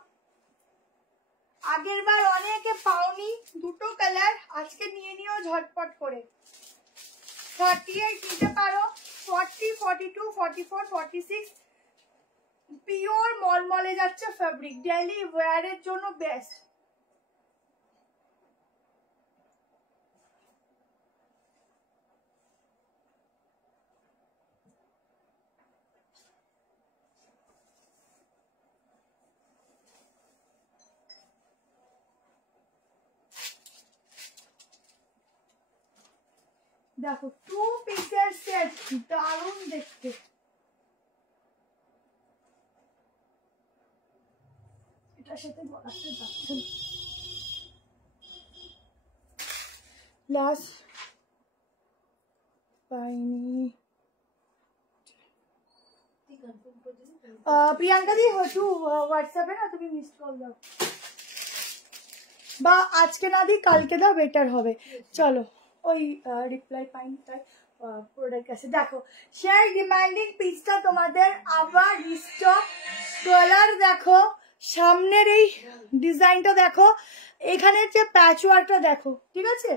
আগের বার অনেকে পাওনি, দুটো কালার, আজকে নিয়ে নিও ঝটপট করে। 38 নিতে পারো, 40, 42, 44, 46 পিওর মলমলে যাচ্ছে ফেব্রিক, ডেইলি ওয়্যারের জন্য বেস্ট। দেখো 2 পিসের সেট, দারুণ দেখতে। এটার সাথে গলাতে যাচ্ছে প্লাস পাইনি। প্রিয়াঙ্কা দি হয়তো হোয়াটসঅ্যাপে না তুমি মিস কল দাও, বা আজকে না দিই কালকে দাও, বেটার হবে। চলো ওই রিপ্লাই পাইনি তাই প্রোডাক্ট আছে। দেখো সেই ডিমান্ডিং পিসটা তোমাদের আবার রিস্টক। কালার দেখো, সামনের এই ডিজাইনটা দেখো, এখানে যে প্যাচ ওয়ার্কটা দেখো, ঠিক আছে?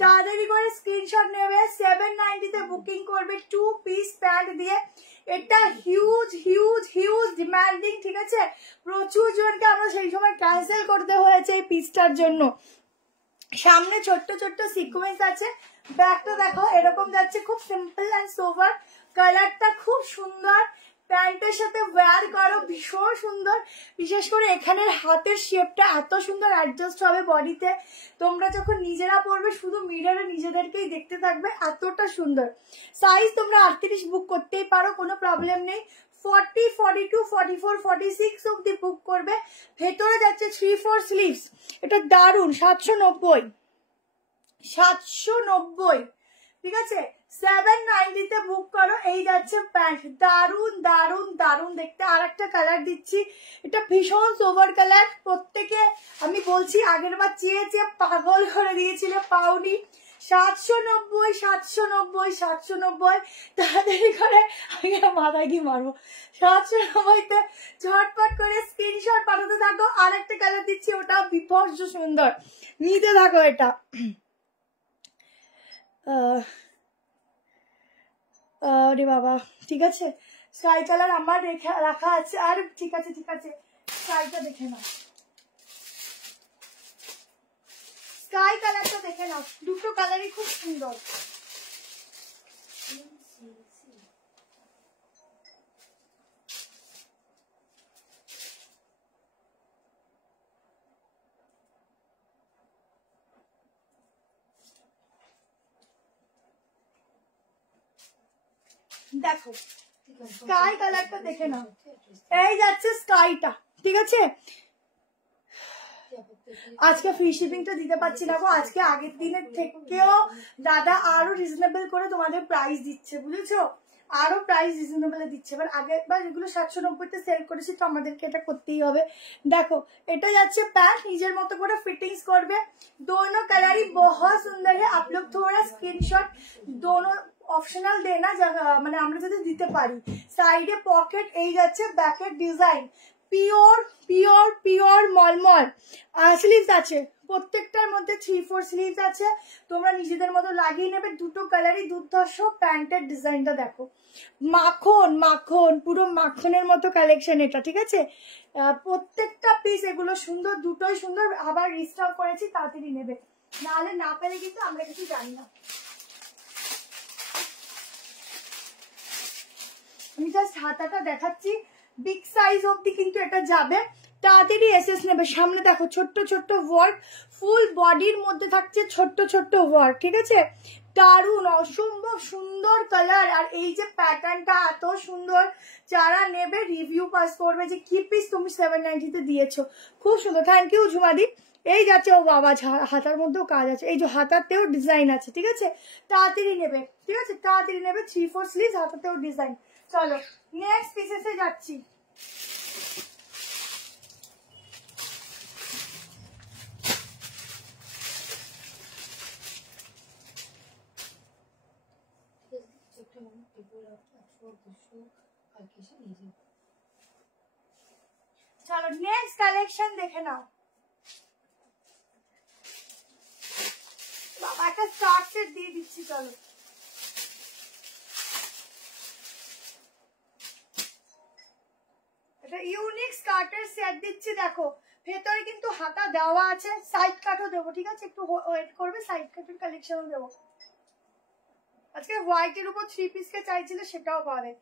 তাড়াতাড়ি করে স্ক্রিনশট নেবে, 790 তে বুকিং করবে 2 পিস প্যান্ট দিয়ে। এটা হিউজ হিউজ হিউজ ডিমান্ডিং, ঠিক আছে? প্রচুর জনকে আমরা সেই সময় ক্যান্সেল করতে হয়েছে এই পিসটার জন্য। সামনে ছোট্ট ছোট্ট সিকোয়েন্স আছে, ব্যাকটা দেখো এরকম যাচ্ছে, খুব সিম্পল অ্যান্ড সোভার। কালারটা খুব সুন্দর, প্যান্টের সাথে ওয়্যার করো ভীষণ সুন্দর। বিশেষ করে এখানের হাতের শেপটা এত সুন্দর অ্যাডজাস্ট হবে বডিতে, তোমরা যখন নিজেরা পরবে শুধু মিররে নিজেদেরকেই দেখতে থাকবে, এতটা সুন্দর। সাইজ তোমরা 38 বুক করতেই পারো, কোনো প্রবলেম নেই। 40, 42, 44, 46 অব্দি বুক করবে। ভেতরে যাচ্ছে 3/4 স্লিভস, এটা দারুণ। 790, 790, ঠিক আছে? 790 তে বুক করো। এই যাচ্ছে প্যান্ট, দারুণ দারুণ দারুণ দেখতে। আর একটা কালার দিচ্ছি, এটা ভীষণ সোভার কালার। প্রত্যেকে আমি বলছি আগের বার চেয়ে চেয়ে পাগল করে দিয়েছিল, পাউনি। 790, 790, 790, তাড়াতাড়ি করে আমি মাথায় কি মারবো। 790 তে ঝটপট করে স্ক্রিনশট পাঠাতে থাকো। আর একটা কালার দিচ্ছি, ওটা বিভৎস সুন্দর, নিতে থাকো এটা। আরে বাবা, ঠিক আছে, স্কাই কালার আমার রাখা আছে। আর ঠিক আছে ঠিক আছে, স্কাইটা দেখে নাও, স্কাই কালারটা দেখে নাও, দুটো কালারই খুব সুন্দর। দেখো স্কাই কালারটা দেখে নাও, এই যাচ্ছে স্কাইটা, ঠিক আছে? আজকে ফ্রি শিপিংটা দিতে পারছি না গো, আজকে আগের দিনের থেকেও দাদা আরো রিজনেবল করে তোমাদের প্রাইস দিচ্ছে, বুঝেছো? আরো প্রাইস রিজনেবল দিচ্ছে। এবার আগেরবার যেগুলো 790 তে সেল করেছি, তো আমাদেরকে এটা করতেই হবে। দেখো এটা যাচ্ছে প্যান্ট, নিজের মতো করে ফিটিংস করবে। दोनों कलर ही बहुत सुंदर है। आप लोग थोड़ा स्क्रीनशॉट दोनों অপশনাল দে না, মানে আমরা যদি দিতে পারি। সাইডে পকেট, এই যাচ্ছে ব্যাকের design, pure pure pure mulmul. Sleeves আছে প্রত্যেকটার মধ্যে, 3/4 স্লিভস আছে, তোমরা নিজেদের মতো লাগিয়ে নেবে। দুটো কালারই দুর্ধর্ষ। প্যান্টের ডিজাইনটা দেখো, মাখন মাখন, পুরো মাখনের মতো কালেকশন এটা, ঠিক আছে? প্রত্যেকটা পিস এগুলো সুন্দর, দুটোই সুন্দর। আবার রিস্টক করেছি, তাড়াতাড়ি নেবে, নাহলে না পেলে কিন্তু আমরা কিছু জানি না। আমি জাস্ট হাতাটা দেখাচ্ছি, বিগ সাইজ অব্দি কিন্তু এটা যাবে। তাড়াতাড়ি এসএস নেবে। সামনে দেখো ছোট্ট ছোট্ট ওয়ার্ক, ফুল বডির মধ্যে থাকছে ছোট্ট ছোট্ট ওয়ার্ক, ঠিক আছে? দারুণ অসম্ভব সুন্দর কালার। আর এই যে প্যাটার্নটা এত সুন্দর, যারা নেবে রিভিউ পাস করবে যে কি পিস তুমি 790 তে দিয়েছো, খুব সুন্দর। থ্যাংক ইউ ঝুমাদি। এই যাচ্ছে, ও বাবা হাতার মধ্যেও কাজ আছে, এই যে হাতাতেও ডিজাইন আছে, ঠিক আছে? তাড়াতাড়ি নেবে, ঠিক আছে? তাড়াতাড়ি নেবে। 3/4 স্লিভ, হাতাতেও ডিজাইন। চলো নেক্সট পিসেসে যাচ্ছি। চলো নেক্সট কালেকশন দেখে নাও। বাবা একটা স্টার্ট সেট দিয়ে দিচ্ছি, চলো। এটা ইউনিক স্কার্টের সেট দিচ্ছি দেখো, ভেতরে কিন্তু হাতা দেওয়া আছে, সাইড কাটও দেবো, ঠিক আছে, একটু ওয়েট করবে, সাইড কাটের কালেকশনও দেবো। আজকে হোয়াইটের উপর 3 পিসকে চাইছিলে সেটাও পাবে,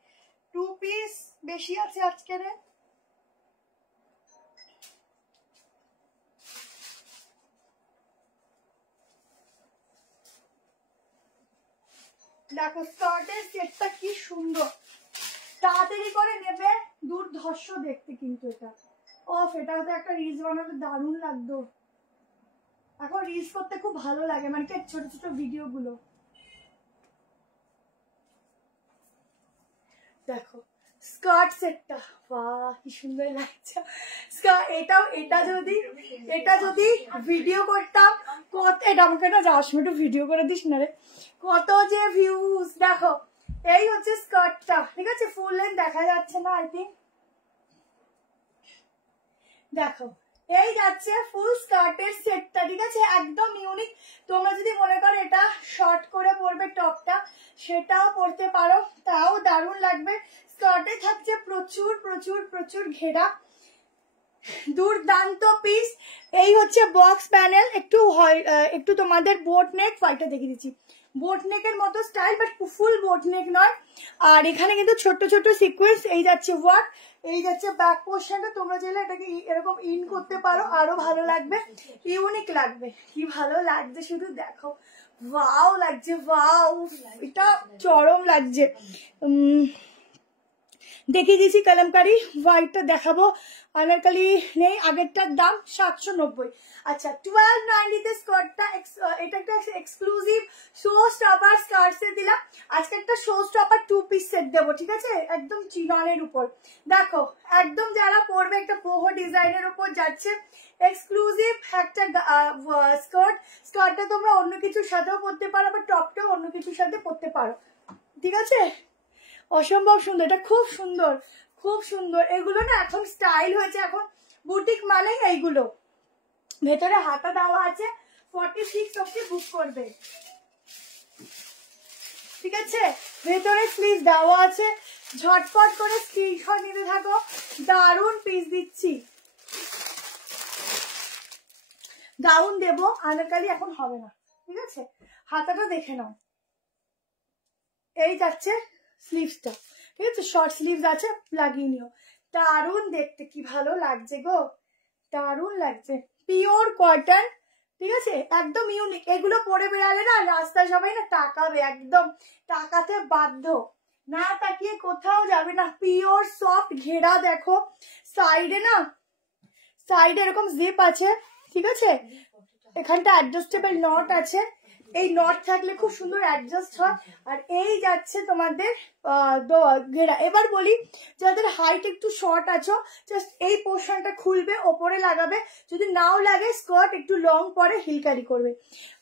2 পিস বেশি আছে আজকে। দেখো স্কার্টের সেটটা কি সুন্দর, তাড়াতাড়ি করে নেবে, দুর্ধর্ষ দেখতে কিন্তু এটা। অফ, এটা তো একটা রিলস বানাতে দারুণ লাগতো, এখন রিলস করতে খুব ভালো লাগে, মানে ছোট ছোট ভিডিও গুলো। দেখো স্কার্ট সেটটা, বাহ কি সুন্দর লাগছে। এটা যদি ভিডিও করতাম কত, এটা আমাকে না যাওয়ার সময় একটু ভিডিও করে দিস না রে, কত যে ভিউজ। দেখো এই হচ্ছে স্কার্টটা, ঠিক আছে, ফুল লেন্থ দেখা যাচ্ছে না আই থিঙ্ক। দেখো এই যাচ্ছে ফুল স্কার্টের সেটটা, ঠিক আছে, একদম ইউনিক। তোমরা যদি মনে করো এটা শর্ট করে পরবে টপটা, সেটাও পরতে পারো, তাও দারুণ লাগবে। স্কার্টে থাকছে প্রচুর প্রচুর প্রচুর ঘেরা, দুর্দান্ত পিস। এই হচ্ছে বক্স প্যানেল, একটু তোমাদের বোট নেক, ফাইটা দেখিয়ে দিচ্ছি, বোট নেকের মতো স্টাইল, বাট ফুল বোট নেক নয়। আর এখানে কিন্তু ছোট্ট ছোট্ট সিকোয়েন্স, এই যাচ্ছে ওয়ার্ক, এই যাচ্ছে ব্যাক পোর্শনটা। তোমরা চাইলে এটাকে এরকম ইন করতে পারো, আরো ভালো লাগবে, ইউনিক লাগবে। কি ভালো লাগছে শুধু দেখো, ওয়াও লাগছে, ওয়াও, এটা চরম লাগছে। দেখিয়ে দিয়েছি কলমকারি, হোয়াইটটা দেখাবো, আনারকালি নেই, আগেরটার দাম 790। আচ্ছা 1290 স্কার্টটা, এটা একটা exclusive show stopper skirt set দিলাম, আজকে একটা শো স্টপার 2 পিস সেট দেবো, ঠিক আছে, একদম চিননের উপর। দেখো একদম যারা পরবে একটা বহু ডিজাইনের উপর যাচ্ছে, এক্সক্লুসিভ একটা স্কার্টটা তোমরা অন্য কিছুর সাথেও পরতে পারো, বা টপটাও অন্য কিছুর সাথে পরতে পারো, ঠিক আছে, অসম্ভব সুন্দর, এটা খুব সুন্দর, খুব সুন্দর। এগুলো না এখন স্টাইল হয়েছে, এখন বুটিক মানে এইগুলো। ভেতরে হাতা দেওয়া আছে, 46 অবধি বুক করবে, ঠিক আছে, ভেতরে স্লিভ দেওয়া আছে, ঝটপট করে স্ক্রিনশট নিতে থাকো, দারুণ পিস দিচ্ছি। গাউন দেবো, আনারকালি এখন হবে না, ঠিক আছে, হাতাটা দেখে নাও। এই যাচ্ছে স্লিভসটা, ঠিক আছে, শর্ট স্লিভস আছে, লাগিয়ে নিও, দারুণ দেখতে, কি ভালো লাগছে গো, দারুণ লাগছে, পিওর কটন, ঠিক আছে, একদম ইউনিক। এগুলো পরে বেড়ালে না রাস্তায় সবাই না তাকাবে, একদম তাকাতে বাধ্য, না তাকিয়ে কোথাও যাবে না। পিওর সফট ঘেরা, দেখো সাইডে না, সাইডে এরকম জিপ আছে, ঠিক আছে, এখানটা অ্যাডজাস্টেবল নট আছে, এই নট থাকলে খুব সুন্দর অ্যাডজাস্ট হয়। আর এই যাচ্ছে তোমাদের ঘেরা। এবার বলি যাদের হাইট একটু শর্ট আছো, জাস্ট এই পোর্শনটা খুলবে, ওপরে লাগাবে, যদি নাও লাগে স্কার্ট একটু লং পরে হিল ক্যারি করবে।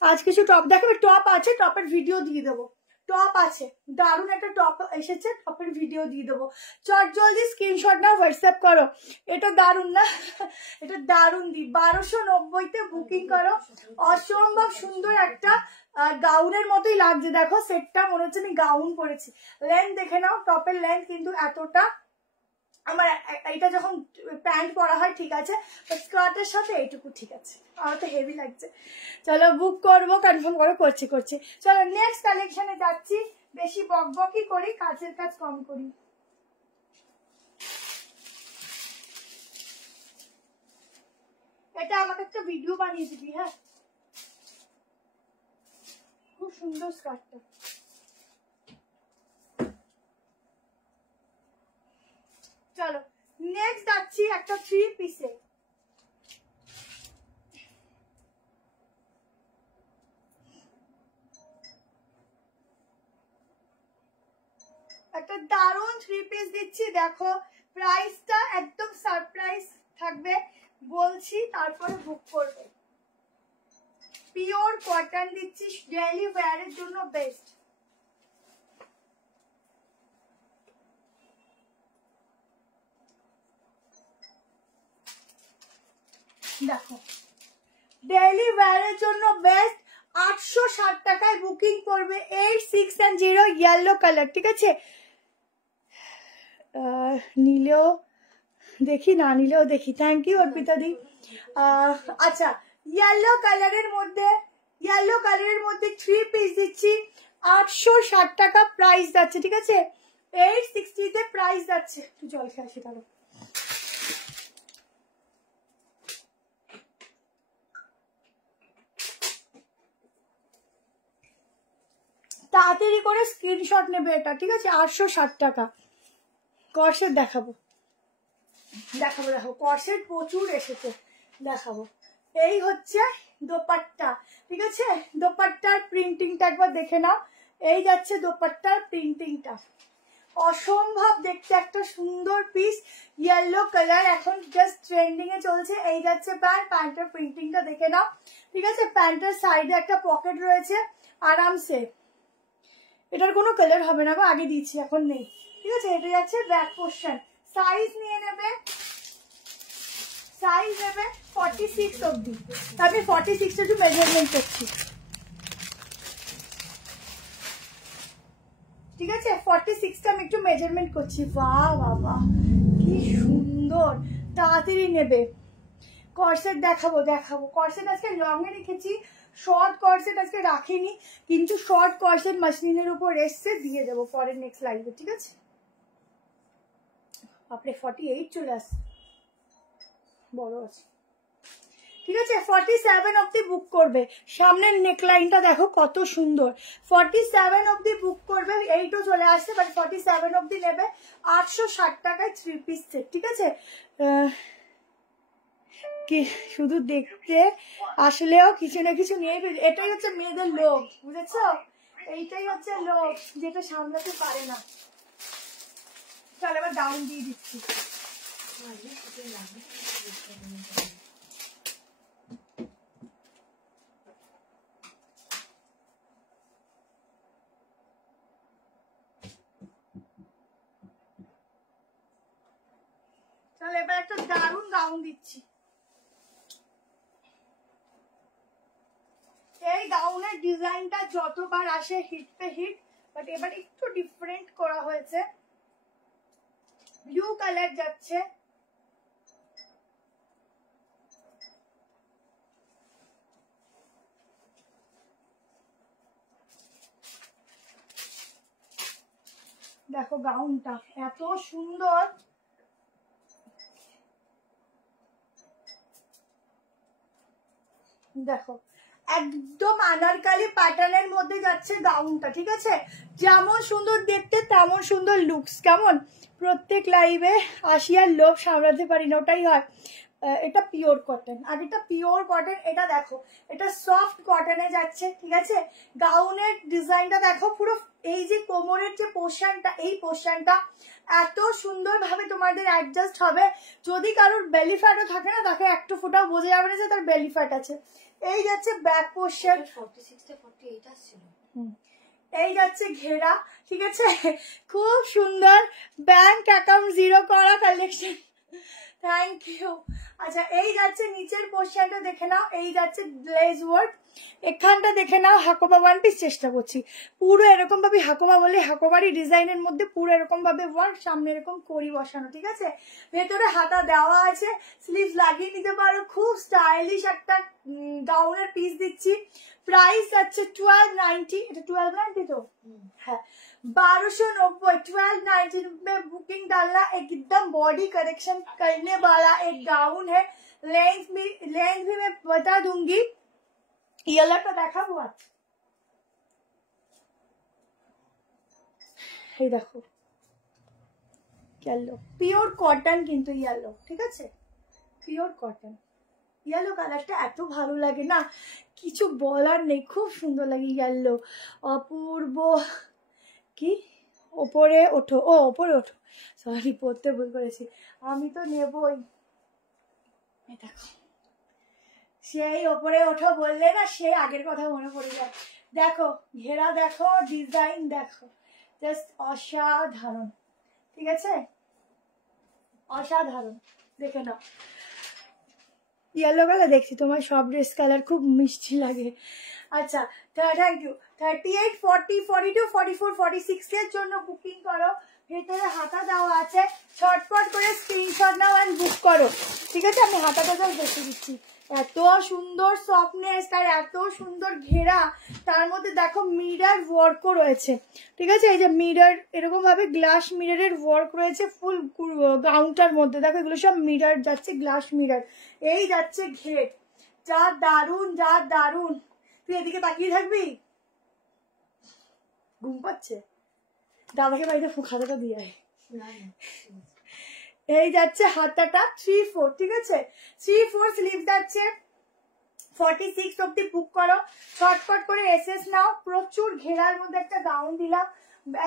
আজ কিছু টপ দেখাবে, টপ আছে, টপের ভিডিও দিয়ে দেবো, টপ আছে, দারুণ একটা টপ এসেছে, টপের ভিডিও দিয়ে দেবো, চট জলদি স্ক্রিনশট নাও, হোয়াটসঅ্যাপ করো। এটা দারুণ না, এটা দারুণ দি, 1290-তে বুকিং করো, অসম্ভব সুন্দর একটা গাউনের মতোই লাগছে। দেখো সেটটা মনে হচ্ছে আমি গাউন পরেছি, লেন্থ দেখে নাও, টপের লেন্থ কিন্তু এতটা, আমার এইটা যখন প্যান্ট পরা হয় ঠিক আছে, স্কার্টের সাথে এইটুকু ঠিক আছে, আমার তো হেভি লাগছে। চলো বুক করবো, কনফার্ম করো, করছি। চলো নেক্সট কালেকশনে যাচ্ছি, বেশি বকবকি করি, কাজের কাজ কম করি। এটা আমাকে একটা ভিডিও বানিয়ে দিবি, হ্যাঁ, খুব সুন্দর স্কার্টটা। চলো নেক্সট যাচ্ছি একটা 3 পিসে, একটা দারুণ 3 পিস দিচ্ছি। দেখো প্রাইসটা একদম সারপ্রাইজ থাকবে বলছি, তারপরে বুক করবে। পিওর কটন দিচ্ছি, ডেইলি ওয়্যারের জন্য বেস্ট। দেখো ডেইলি ওয়্যারের জন্য বেস্ট, 860 টাকায় বুকিং করবে, 8610 ইয়েলো কালার, ঠিক আছে, নিলেও দেখি, না নিলেও দেখি। থ্যাংক ইউ অর্পিতা দি। আচ্ছা, ইয়েলো কালারের মধ্যে 3 পিস দিচ্ছি, 860 টাকা প্রাইস যাচ্ছে, ঠিক আছে? 860 তে প্রাইস যাচ্ছে। একটু জল খেয়ে আসি তাহলে। তাড়াতাড়ি করে স্ক্রিনশট নেবে এটা, ঠিক আছে? 860 টাকা। কর্সেট দেখাবো, কর্সেট প্রচুর এসেছে, দেখাবো। এই হচ্ছে দোপাট্টা, ঠিক আছে? দোপাট্টার প্রিন্টিংটা একবার দেখে নাও। এই যাচ্ছে দোপাট্টার প্রিন্টিংটা, অসম্ভব দেখতে একটা সুন্দর পিস, ইয়েলো কালার, এখন জাস্ট ট্রেন্ডিং এ চলছে। এই যাচ্ছে প্যান্ট, প্যান্টের প্রিন্টিংটা দেখে নাও, ঠিক আছে? প্যান্টের সাইডে একটা পকেট রয়েছে, আরামসে। এটার কোনো কালার হবে না, আগে দিচ্ছি, এখন নেই, ঠিক আছে? এটা যাচ্ছে ব্যাক পোর্শন। সাইজ নিয়ে নেবে, 46 অবধি। আমি 46টা একটু মেজারমেন্ট করছি, ঠিক আছে? 46টা আমি একটু মেজারমেন্ট করছি। বাহ বাবা, কি সুন্দর! তাড়াতাড়ি নেবে। কর্সেট দেখাবো। কর্সেট আজকে লং এ রেখেছি, শর্ট কর্সেট আজকে রাখিনি, কিন্তু শর্ট কর্সেট মাসলিনের উপর এসছে, দিয়ে দেবো পরের নেক্সট লাইভে, ঠিক আছে? আপনি 48 চলে আসছে, বড় আছে, ঠিক আছে? 47 অবধি বুক করবে। সামনের নেকলাইনটা দেখো কত সুন্দর, 47 অবধি বুক করবে। 8ও চলে আসছে, বাট 47 অবধি নেবে। 860 টাকায় 3 পিস সেট, ঠিক আছে? কি শুধু দেখতে আসলেও কিছু না কিছু নিয়ে, এটাই হচ্ছে মেয়েদের লোভ, বুঝেছো? এইটাই হচ্ছে লোভ, যেটা সামলাতে পারে না। চল এবার ডাউন দিয়ে দিচ্ছি। চল এবার একটা দারুণ গাউন দিচ্ছি। এই গাউনের ডিজাইনটা যতবার আসে হিট পে হিট, বাট এবার একটু ডিফারেন্ট করা হয়েছে। ব্লু কালার যাচ্ছে, দেখো গাউনটা এত সুন্দর, দেখো একদম আনারকালি প্যাটার্নের মধ্যে যাচ্ছে গাউনটা, ঠিক আছে? যেমন সুন্দর দেখতে তেমন সুন্দর লুকস। কেমন? প্রত্যেক লাইভে আসি আর লোভ সামলাতে পারি না, ওটাই হয়। এটা পিওর কটন, আর এটা পিওর কটন। এটা দেখো, এটা সফট কটনে যাচ্ছে, ঠিক আছে? গাউনের ডিজাইনটা দেখো, পুরো এই যে কোমরের যে পোর্শনটা, এই পোর্শনটা এত সুন্দরভাবে তোমাদের অ্যাডজাস্ট হবে। যদি কারোর বেলি ফ্যাটও থাকে না, তাকে একটু ফোটাও বোঝা যাবে না যে তার বেলি ফ্যাট আছে। এই যাচ্ছে ব্যাক পোর্শন, 46-48 আসছিল। এই যাচ্ছে ঘেরা, ঠিক আছে? খুব সুন্দর, ব্যাংক অ্যাকাউন্ট 0 করা কালেকশন। Thank you. আচ্ছা, এই যাচ্ছে নিচের পোর্শনটা দেখে নাও, এই যাচ্ছে গ্লেজ ওয়ার্ক। এখানটা দেখে নাও, হাকোবা ওয়ান পিস চেষ্টা করছি, পুরো এরকম ভাবে হাকোবা বলে, হাকোবারই ডিজাইনের মধ্যে পুরো এরকম ভাবে ওয়ার্ক, সামনে এরকম কড়ি বসানো, ঠিক আছে? ভেতরে হাতা দেওয়া আছে, স্লিভ লাগিয়ে নিতে পারো। খুব স্টাইলিশ একটা গাউনের পিস দিচ্ছি। प्राइस अच्छे 1290, এটা 1290 तो है 1290, 1290 में बुकिंग डालना। एकदम बॉडी करेक्शन करने वाला एक गाउन है। लेंथ भी मैं बता दूंगी। येलो का देखा हुआ, ये देखो येलो পিওর কটন, কিন্তু येलो, ঠিক আছে? Pure cotton. ইয়েলো কালারটা এত ভালো লাগে না, কিছু বলার নেই, খুব সুন্দর লাগে ইয়েলো, অপূর্ব। কি ওপরে ওঠো, ও ওপরে ওঠো, সরি পড়তে ভুল করেছি। আমি তো নেবই। দেখো, সেই ওপরে ওঠো বললে না, সেই আগের কথা মনে পড়ে যায়। দেখো ঘেরা, দেখো ডিজাইন, দেখো জাস্ট অসাধারণ, ঠিক আছে? অসাধারণ, দেখে নাও। येलो কালার দেখছি, তোমার সব ড্রেস কালার খুব মিষ্টি লাগে। আচ্ছা, থ্যাংক ইউ। 38, 40, 42, 44, 46 এর জন্য বুকিং করো। ভেতরে হাতা দেওয়া আছে, ছটপট করে স্ক্রিনশট নাও এন্ড বুক করো। ঠিক আছে, আমি হাতাটা জাস্ট দেখে দিচ্ছি। এত সুন্দর সফটনেস আর এত সুন্দর ঘেরা, তার মধ্যে দেখো মিরর ওয়ার্কও রয়েছে। ঠিক আছে, এই যে মিরর, এরকম ভাবে গ্লাস মিররের ওয়ার্ক রয়েছে ফুল গাউনটার মধ্যে। দেখো এগুলো সব মিরর যাচ্ছে, গ্লাস মিরর। এই যাচ্ছে ঘের, যা দারুন, যা দারুন। তুই এদিকে তাকিয়ে থাকবি, ঘুম পাচ্ছে? দাদাকে বাড়িতে খাতাটা দিয়ে আয়। এই যাচ্ছে হাতাটা 3/4, ঠিক আছে, 3/4 স্লিভ যাচ্ছে। 46 অব্দি বুক করো, ছটপট করে এসএস নাও। প্রচুর ঘেরার মধ্যে একটা গাউন দিলাম,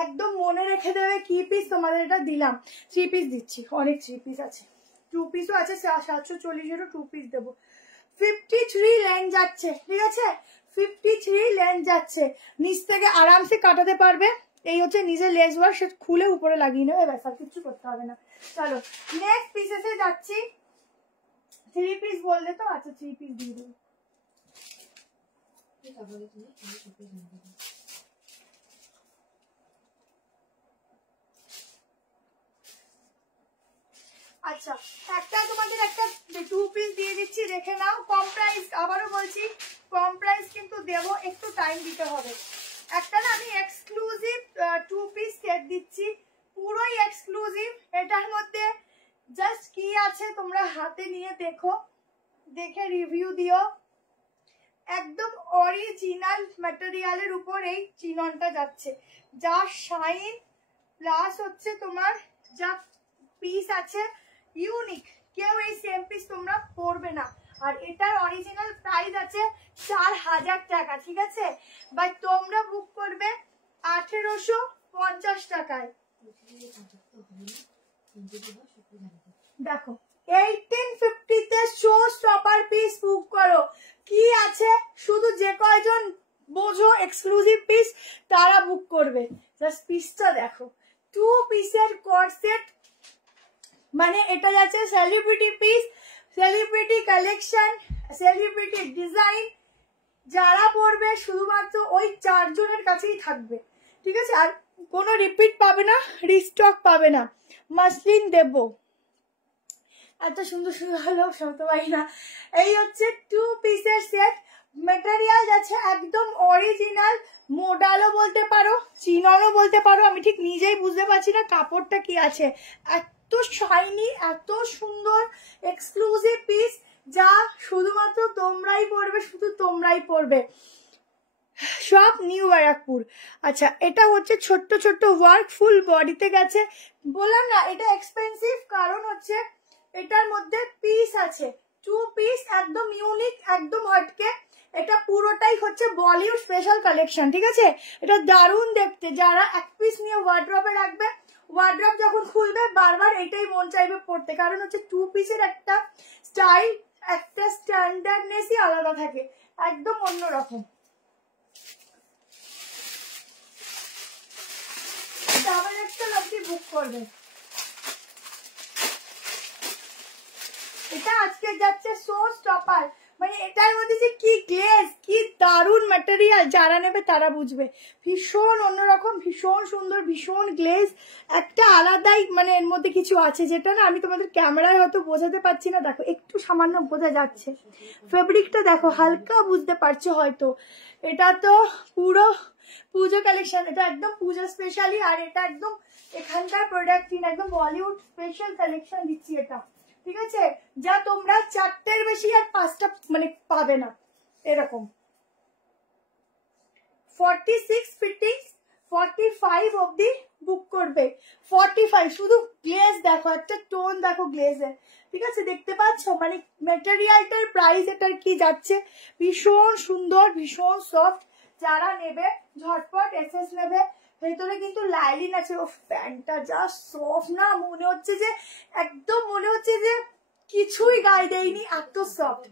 একদম মনে রেখে দেবে কি পিস তোমাদের এটা দিলাম। 3 পিস দিচ্ছি, অনেক 3 পিস আছে, 2 পিসও আছে, 740 2 পিস দেবো। 53 লেন্থ যাচ্ছে, ঠিক আছে, 53 লেন্থ যাচ্ছে। নিচ থেকে আরামসে কাটাতে পারবে। এই হচ্ছে নিজের লেস ওয়ার্ক, সে খুলে উপরে লাগিয়ে নেবে, ব্যাস আর কিছু করতে হবে না। চলো নেক্সট পিসেসে যাচ্ছি। 3 পিস বললে তো, আচ্ছা 3 পিস দিয়ে দেবো। আচ্ছা, একটা তোমাদের একটা 2 পিস দিয়ে দিচ্ছি, দেখে নাও। কম প্রাইস, আবারও বলছি কম প্রাইস কিন্তু দেবো, একটু টাইম দিতে হবে। একটা না আমি এক্সক্লুসিভ 2 পিস সেট দিচ্ছি, পুরোই এক্সক্লুসিভ। এটার মধ্যে জাস্ট কি আছে তোমরা হাতে নিয়ে দেখো, দেখে রিভিউ দিও। একদম অরিজিনাল ম্যাটেরিয়ালের উপর এই চিননটা যাচ্ছে, যা শাইন প্লাস হচ্ছে তোমার যা পিস আছে ইউনিক, কেউ এই সেম পিস তোমরা পরবে না। আর এটার অরিজিনাল প্রাইস আছে 4000 টাকা, ঠিক আছে, বাট তোমরা বুক করবে 1850 টাকায়। দেখো 1850 তে শো স্টপার পিস বুক করো। কি আছে, শুধু যে কয়জন বোঝো এক্সক্লুসিভ পিস তারা বুক করবে। জাস্ট পিসটা দেখো, 2 পিসের কর্সেট, মানে এটা যাচ্ছে celebrity piece, celebrity collection, celebrity design. যারা পরবে শুধুমাত্র ওই 4 জনের কাছেই থাকবে, ঠিক আছে, আর কোনো রিপিট পাবে না, রিস্টক পাবে না। মাসলিন দেব, এত সুন্দর সুন্দর হলো শোনাতে পারি না। এই হচ্ছে 2 পিসের সেট, মেটেরিয়াল আছে একদম অরিজিনাল, মোডালও বলতে পারো, চিননও বলতে পারো, আমি ঠিক নিজেই বুঝতে পারছি না কাপড়টা কি আছে। এত শাইনি, এত সুন্দর এক্সক্লুসিভ পিস, যা শুধুমাত্র তোমরাই পরবে, শুধু তোমরাই পরবে। সব নিউ ব্যারাকপুর। আচ্ছা, এটা হচ্ছে ছোট্ট ছোট্ট ওয়ার্ক, ফুল বডিতে গেছে। বললাম না এটা এক্সপেন্সিভ, কারণ হচ্ছে এটার মধ্যে পিস আছে 2 পিস, একদম ইউনিক, একদম হটকে। এটা পুরোটাই হচ্ছে বলিউড স্পেশাল কালেকশন, ঠিক আছে। এটা দারুণ দেখতে, যারা 1 পিস নিয়ে ওয়ার্ড্রপে রাখবে, ওয়ার্ড্রপ যখন খুলবে বারবার এটাই মন চাইবে পড়তে, কারণ হচ্ছে 2 পিসের একটা স্টাইল, একটা স্ট্যান্ডার্ডনেসই আলাদা থাকে, একদম অন্যরকম। ডাবল এক্সেল অবধি বুক করবে। এটা আজকে যাচ্ছে শো স্টপার, মানে এটার মধ্যে যে কি গ্লেজ, কি দারুণ ম্যাটেরিয়াল, যারা নেবে তারা বুঝবে। ভীষণ অন্যরকম, ভীষণ সুন্দর, ভীষণ গ্লেজ, একটা আলাদাই মানে এর মধ্যে কিছু আছে, যেটা না আমি তোমাদের ক্যামেরায় হয়তো বোঝাতে পারছি না। দেখো একটু সামান্য বোঝা যাচ্ছে, ফেব্রিকটা দেখো, হালকা বুঝতে পারছো হয়তো। এটা তো পুরো পুজো কালেকশন, এটা একদম পুজো স্পেশালি, আর এটা একদম এখানকার প্রোডাক্ট, একদম বলিউড স্পেশাল কালেকশন দিচ্ছি এটা, ঠিক আছে, যা তোমরা 4টের বেশি আর 5টা মানে পাবে না এরকম। 46 ফিটিংস, 45 অবধি বুক করবে। 45, শুধু গ্লেজ দেখো, একটা টোন দেখো গ্লেজের, ঠিক আছে, দেখতে পাচ্ছ, মানে মেটেরিয়ালটার প্রাইস এটার কি যাচ্ছে, ভীষণ সুন্দর, ভীষণ সফট। যারা নেবে ঝটপট এসএস নেবে। ভেতরে কিন্তু লাইলিন আছে। ও প্যান্টটা যা সফট না, মনে হচ্ছে যে একদম মনে হচ্ছে যে কিছুই গায়ে দেয়নি, এত সফট,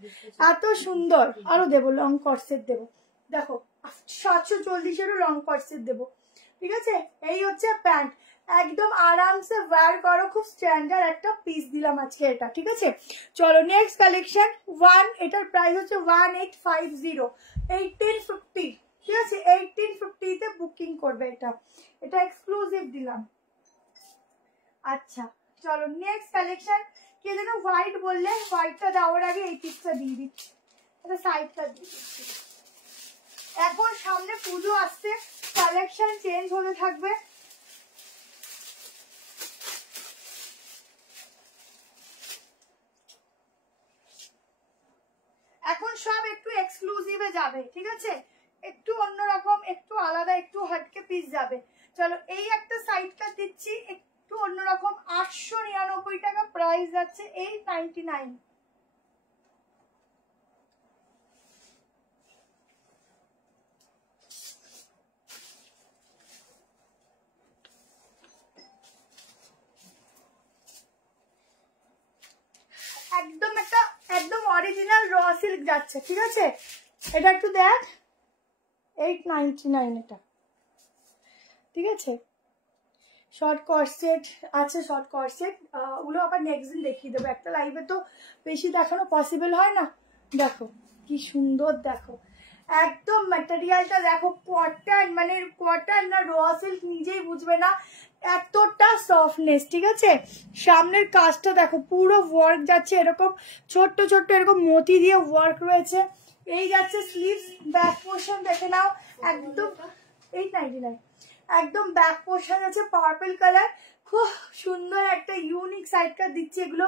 এত সুন্দর। আরো দেবো লং কর্সেট দেবো, দেখো 740-এরও লং কর্সেট দেবো, ঠিক আছে। এই হচ্ছে প্যান্ট, একদম আরামসে ওয়্যার করো, খুব স্ট্যান্ডার্ড একটা পিস দিলাম আজকে এটা, ঠিক আছে। চলো নেক্সট কালেকশন 1, এটার প্রাইস হচ্ছে 1850, 1850, ঠিক আছে, 1850 তে বুকিং করবে। এটা এটা এক্সক্লুসিভ দিলাম। আচ্ছা চলো নেক্সট কালেকশন। কে যেন হোয়াইট বললে, হোয়াইটটা দেওয়ার আগে এই পিসটা দিয়ে দিচ্ছি, এটা সাইডটা দিয়ে দিচ্ছি। এখন সামনে পুজো আসছে, কালেকশন চেঞ্জ হতে থাকবে। এখন সব একটু এক্সক্লুসিভে যাবে, ঠিক আছে, একটু অন্যরকম, একটু আলাদা, একটু হটকে পিস যাবে। চলো এই একটা সাইডটা দিচ্ছি একটু অন্যরকম, 899 টাকা প্রাইস যাচ্ছে, 899। একদম একটা একদম অরিজিনাল র সিল্ক যাচ্ছে, ঠিক আছে। এটা একটু দেখ, 899 এটা, ঠিক আছে। শর্ট কর্সেট আছে, শর্ট কর্সেট ওগুলো আবার নেক্সট দিন দেখিয়ে দেবো, একটা লাইভে তো বেশি দেখানো পসিবল হয় না। দেখো কি সুন্দর, দেখো একদম ম্যাটেরিয়ালটা দেখো, কটন মানে কটন না র সিল্ক নিজেই বুঝবে না, এতটা সফটনেস, ঠিক আছে। সামনের কাজটা দেখো পুরো ওয়ার্ক যাচ্ছে, এরকম ছোট্ট ছোট্ট এরকম মতি দিয়ে ওয়ার্ক রয়েছে। এই যাচ্ছে স্লিভস, ব্যাক পোর্শন দেখে নাও, একদম 899, একদম ব্যাক পোর্শন আছে পার্পল কালার, খুব সুন্দর একটা ইউনিক সাইড কাট দিচ্ছি। এগুলো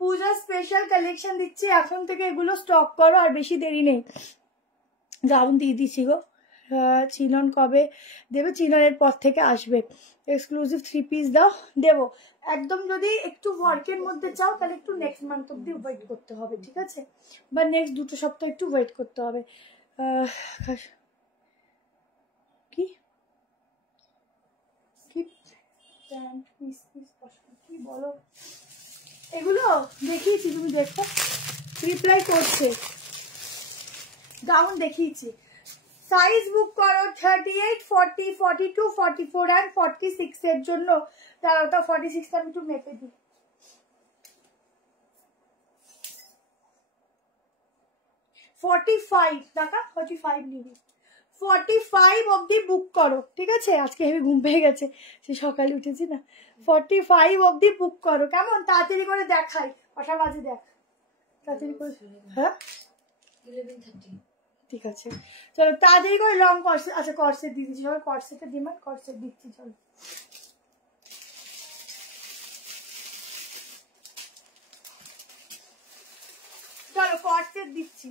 পূজা স্পেশাল কালেকশন দিচ্ছি, এখন থেকে এগুলো স্টক করো, আর বেশি দেরি নেই। দারুণ দিয়ে দিচ্ছি গো। চিনন কবে দেবে? চিননের পর থেকে আসবে। এক্সক্লুসিভ 3 পিস দাও, দেবো। একদম যদি একটু ওয়ার্কের মধ্যে চাও তাহলে একটু নেক্সট মান্থ অব্দি ওয়েট করতে হবে, ঠিক আছে, বা নেক্সট 2 সপ্তাহ একটু ওয়েট করতে হবে। কি কি বলো, এগুলো দেখিয়েছি, তুমি দেখো, রিপ্লাই করছে, গাউন দেখিয়েছি। সাইজ বুক করো 38, 40, 42, 44 and 46 এর জন্য। দাঁড়াও, ওটা 46 আমি একটু মেপে দিই। 45 টাকা, 45 নিবি, 45 অব্দি বুক করো, ঠিক আছে। আজকে হেভি ঘুম পেয়ে গেছে, সে সকালে উঠেছি না। 45 অব্দি বুক করো, কেমন? তাড়াতাড়ি করে দেখাই, 8টা বাজে, দেখ তাড়াতাড়ি করে। হ্যাঁ 11:30, ঠিক আছে। চলো তাড়াতাড়ি করে লং কর্সেট, আচ্ছা কর্সেট দিয়ে দিচ্ছি, চলো কর্সেটের ডিমান্ড, কর্সেট দিচ্ছি, চলো। চলো কর্সেট দিচ্ছি।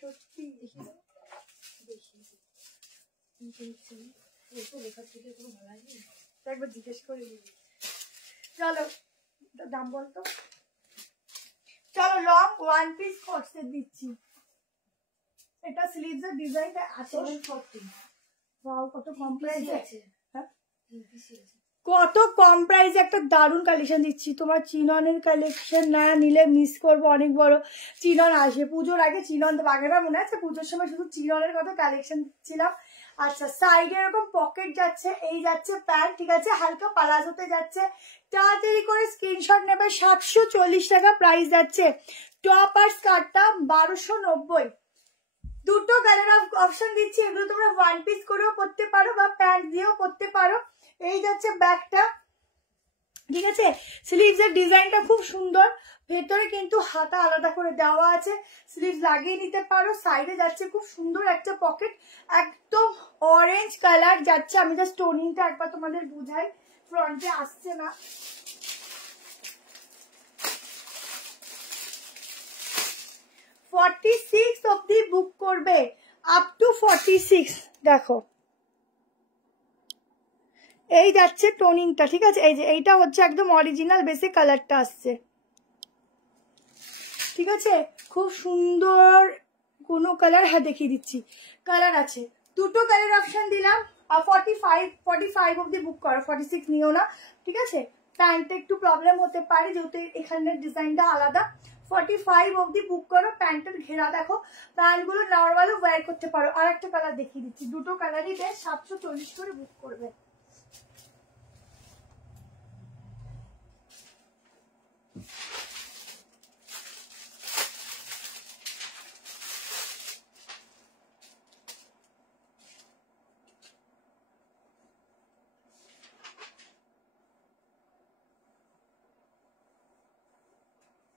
সত্যি একবার জিজ্ঞেস করে নিবি। চলো দাম বলতো। চলো লং 1 পিস কর্সেট দিচ্ছি। এটা স্লিভস এর ডিজাইনটা আছে, ওয়াও কত কম প্রাইস আছে, হ্যাঁ কত কম প্রাইসে একটা দারুণ কালেকশন দিচ্ছি। তোমার চিননের কালেকশন না নিলে মিস করবো, অনেক বড় চিনন আসে পুজোর আগে, চিনন তো আগেরবার মনে আছে পুজোর সময় শুধু চিননের কত কালেকশন দিচ্ছিলাম। আচ্ছা সাইডে এরকম পকেট যাচ্ছে, এই যাচ্ছে প্যান্ট, ঠিক আছে, হালকা পালাজোতে যাচ্ছে। তাড়াতাড়ি করে স্ক্রিনশট নেবে, 740 টাকা প্রাইস যাচ্ছে। টপ আর স্কার্টটা 1290, দুটো কালার অপশন দিচ্ছি। এগুলো তোমরা 1 পিস করেও পরতে পারো বা প্যান্ট দিয়েও পরতে পারো। এই যাচ্ছে ব্যাগটা, ঠিক আছে। স্লিভস এর ডিজাইনটা খুব সুন্দর, ভেতরে কিন্তু হাতা আলাদা করে দেওয়া আছে, স্লিভস লাগিয়ে নিতে পারো। সাইডে যাচ্ছে খুব সুন্দর একটা পকেট, একদম অরেঞ্জ কালার যাচ্ছে। আমি জাস্ট টোনিংটা একবার তোমাদের বুঝাই, ফ্রন্টে আসছে না। $46 অব্দি বুক করবে, আপ টু 46। দেখো এই যাচ্ছে টোনিংটা, ঠিক আছে। এই যে এইটা হচ্ছে একদম অরিজিনাল বেসে কালারটা আসছে, ঠিক আছে, খুব সুন্দর। কোনো কালার, হ্যাঁ দেখিয়ে দিচ্ছি, কালার আছে, দুটো কালার অপশন দিলাম। 45 অব্দি বুক করো, 46 নিও না, ঠিক আছে? প্যান্টে একটু প্রবলেম হতে পারে যেহেতু এখানের ডিজাইনটা আলাদা। 45 অব্দি বুক করো। প্যান্টের ঘেরা দেখো, প্যান্টগুলো নর্মালও ওয়্যার করতে পারো। আর একটা কালার দেখিয়ে দিচ্ছি, দুটো কালারই বেশ 740 করে বুক করবে।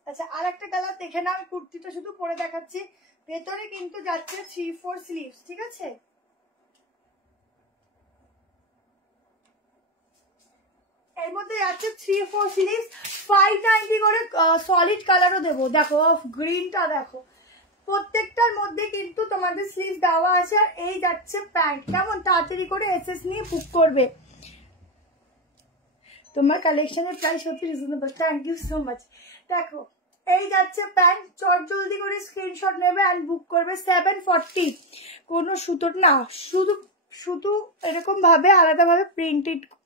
আচ্ছা, আর একটা কালার দেখে নাও। কুর্তিটা শুধু পরে দেখাচ্ছি, ভেতরে কিন্তু যাচ্ছে 3/4 স্লিভস, ঠিক আছে? এর মধ্যে যাচ্ছে 3/4 স্লিভস, 590 করে। সলিড কালারও দেবো, দেখো গ্রিনটা দেখো। প্রত্যেকটার মধ্যে কিন্তু তোমাদের স্লিভস দেওয়া আছে। আর এই যাচ্ছে প্যান্ট। কেমন তাড়াতাড়ি করে এসএস নিয়ে বুক করবে। তোমার কালেকশনের প্রাইস সত্যি reasonable, thank you so much. দেখো এই যাচ্ছে প্যান্ট, চট জলদি করে স্ক্রিনশট নেবে অ্যান্ড বুক করবে। 740, কোনো সুতোর না, শুধু এরকম ভাবে আলাদাভাবে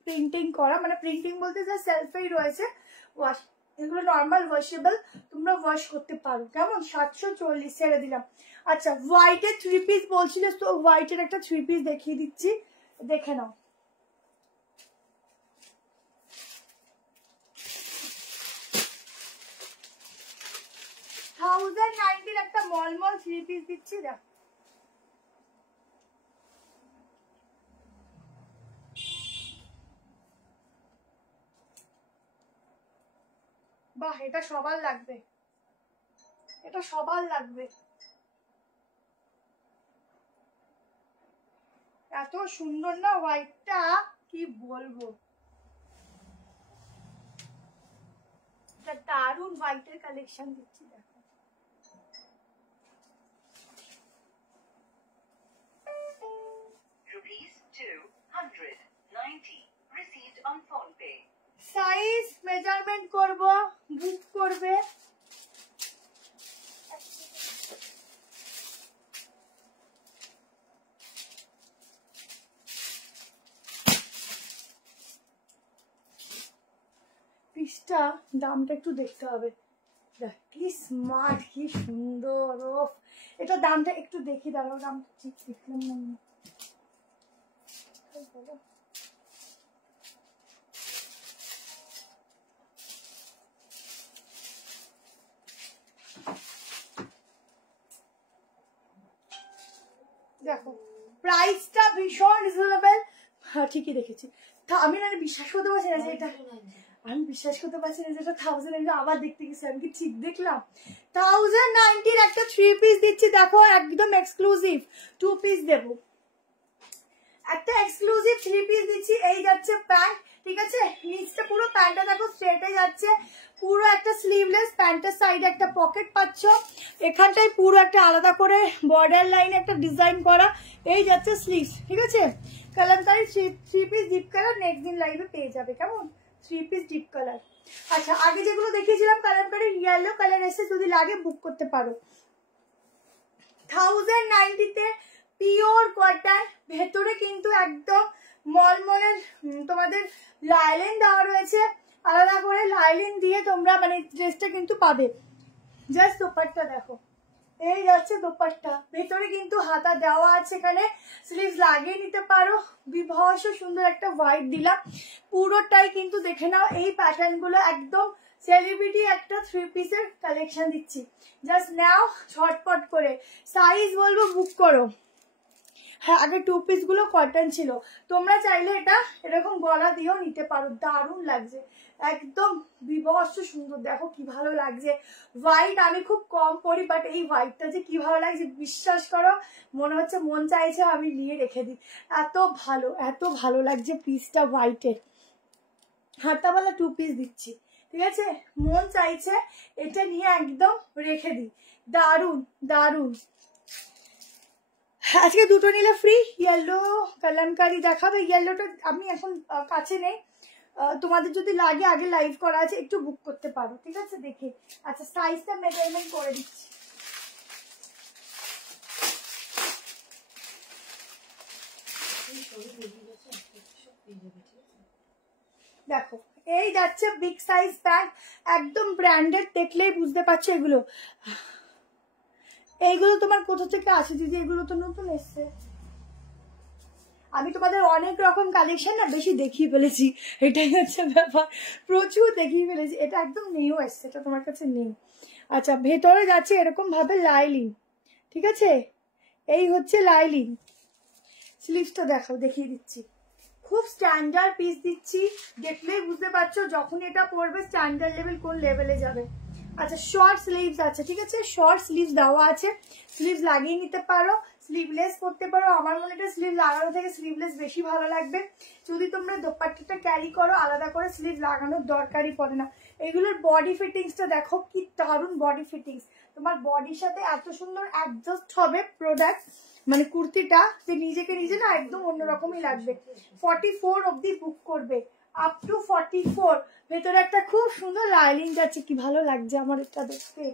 প্রিন্টিং করা, মানে প্রিন্টিং বলতে যা সেলফেই রয়েছে। ওয়াশ, এগুলো নর্মাল ওয়াশেবল, তোমরা ওয়াশ করতে পারো। কেমন? 740 ছেড়ে দিলাম। আচ্ছা, হোয়াইটের 3 পিস বলছিলে তো, হোয়াইটের একটা 3 পিস দেখিয়ে দিচ্ছি, দেখে নাও। $1090 একটা মলমল 3 পিস দিচ্ছি, দেখ। বাহ, এটা সবার লাগবে, এটা সবার লাগবে। এত সুন্দর না হোয়াইটটা, কি বলবো। এটা দারুণ হোয়াইটের কালেকশন দিচ্ছি, দেখো। সাইজ মেজারমেন্ট করব, বুক করবে। পিসটা দামটা একটু দেখতে হবে, কি স্মার্ট, কি সুন্দর। এটা দামটা একটু দেখি, দাঁড়াও, দামটা ঠিক দেখলাম না। দেখো প্রাইসটা ভীষণ রিজনেবল। হ্যাঁ ঠিকই দেখেছি। আমি মানে বিশ্বাস করতে পারছি না যে এটা, আমি বিশ্বাস করতে পারছি না যে এটা 1090। আবার দেখতে গেছি, আমি কি ঠিক দেখলাম? 1090 একটা 3 পিস দিচ্ছি, দেখো একদম এক্সক্লুসিভ 2 পিস দেবো। একটা এক্সক্লুসিভ 3 পিস দিচ্ছি। এই যাচ্ছে প্যান্ট, ঠিক আছে? নিচটা পুরো প্যান্টটা দেখো স্ট্রেটে যাচ্ছে, পুরো একটা স্লিভলেস। প্যান্টের সাইডে একটা পকেট পাচ্ছ, এখানটায় পুরো একটা আলাদা করে বর্ডার লাইন একটা ডিজাইন করা। এই যাচ্ছে স্লিভস, ঠিক আছে? Kalamkari 3 piece deep colour, next দিন লাইভে পেয়ে যাবে। কেমন? 3 পিস ডিপ কালার। আচ্ছা, আগে যেগুলো দেখিয়েছিলাম কালামকারি ইয়েলো কালার এসে, যদি লাগে বুক করতে পারো। 1090-তে পিওর কটন, ভেতরে কিন্তু একদম মলমলের তোমাদের লাইলিন দেওয়া রয়েছে। আলাদা করে লাইলিন দিয়ে তোমরা মানে ড্রেসটা কিন্তু পাবে। জাস্ট দোপাট্টা দেখো, এই যাচ্ছে দোপাট্টা। ভেতরে কিন্তু হাতা দেওয়া আছে, এখানে স্লিভস লাগিয়ে নিতে পারো। বিভৎস সুন্দর একটা হোয়াইট দিলাম, পুরোটাই কিন্তু দেখে নাও। এই প্যাটার্ন গুলো একদম সেলিব্রিটি একটা 3 পিসের কালেকশন দিচ্ছি, জাস্ট নাও ঝটপট করে। সাইজ বলবো বুক করো। হ্যাঁ, আগে 2 পিস গুলো কটন ছিল, তোমরা চাইলে এটা এরকম গলা দিয়েও নিতে পারো। দারুণ লাগছে, একদম বিভৎস সুন্দর। দেখো কি ভালো লাগছে। হোয়াইট আমি খুব কম পরি, বাট এই হোয়াইটটা যে কি ভালো লাগছে বিশ্বাস করো, মনে হচ্ছে মন চাইছে আমি নিয়ে রেখে দিই। এত ভালো, এত ভালো লাগছে পিসটা হোয়াইটের। হাতাওয়ালা 2 পিস দিচ্ছি, ঠিক আছে? মন চাইছে এটা নিয়ে একদম রেখে দিই। দারুণ দারুণ। আজকে দুটো নিলে ফ্রি। ইয়েলো কালামকারি দেখাবে, ইয়েলোটা আমি এখন কাছে নেই। তোমাদের যদি লাগে আগে লাইভ করা আছে, একটু বুক করতে পারো, ঠিক আছে? দেখে আচ্ছা, সাইজটা মেজারমেন্ট করে দিচ্ছি। দেখো এই যাচ্ছে বিগ সাইজ প্যান্ট, একদম ব্র্যান্ডেড, দেখলেই বুঝতে পারছো এগুলো। এইগুলো তোমার কোথা থেকে আছে দিদি? এগুলো তো নতুন এসছে। আমি তোমাদের অনেক রকম কালেকশন না বেশি দেখিয়ে ফেলেছি, এটাই হচ্ছে ব্যাপার, প্রচুর দেখিয়ে ফেলেছি। এটা একদম নিউ এসছে, এটা তোমার কাছে নেই। আচ্ছা, ভেতরে যাচ্ছে এরকম ভাবে লাইলিং, ঠিক আছে? এই হচ্ছে লাইলিং। স্লিভসটা দেখো, দেখিয়ে দিচ্ছি, খুব স্ট্যান্ডার্ড পিস দিচ্ছি, দেখলেই বুঝতে পারছো যখন এটা পরবে স্ট্যান্ডার্ড লেভেল কোন লেভেলে যাবে। আচ্ছা, শর্ট স্লিভস আছে, ঠিক আছে? শর্ট স্লিভস দেওয়া আছে, স্লিভস লাগিয়ে নিতে পারো, স্লিভলেস করতে পারো। আমার মনে হয় স্লিভ লাগানো থেকে স্লিভলেস বেশি ভালো লাগবে। যদি তোমরা দোপাট্টাটা ক্যারি করো, আলাদা করে স্লিভ লাগানোর দরকারই পড়ে না। এগুলোর বডি ফিটিংসটা দেখো, কি দারুণ বডি ফিটিংস, তোমার বডির সাথে এত সুন্দর অ্যাডজাস্ট হবে প্রোডাক্ট, মানে কুর্তিটা, যে নিজেকে নিজে না একদম অন্যরকমই লাগবে। 44 অব্দি বুক করবে, আপ টু 44। ভেতরে একটা খুব সুন্দর লাইলিং যাচ্ছে, কি ভালো লাগছে আমার এটা দেখতে,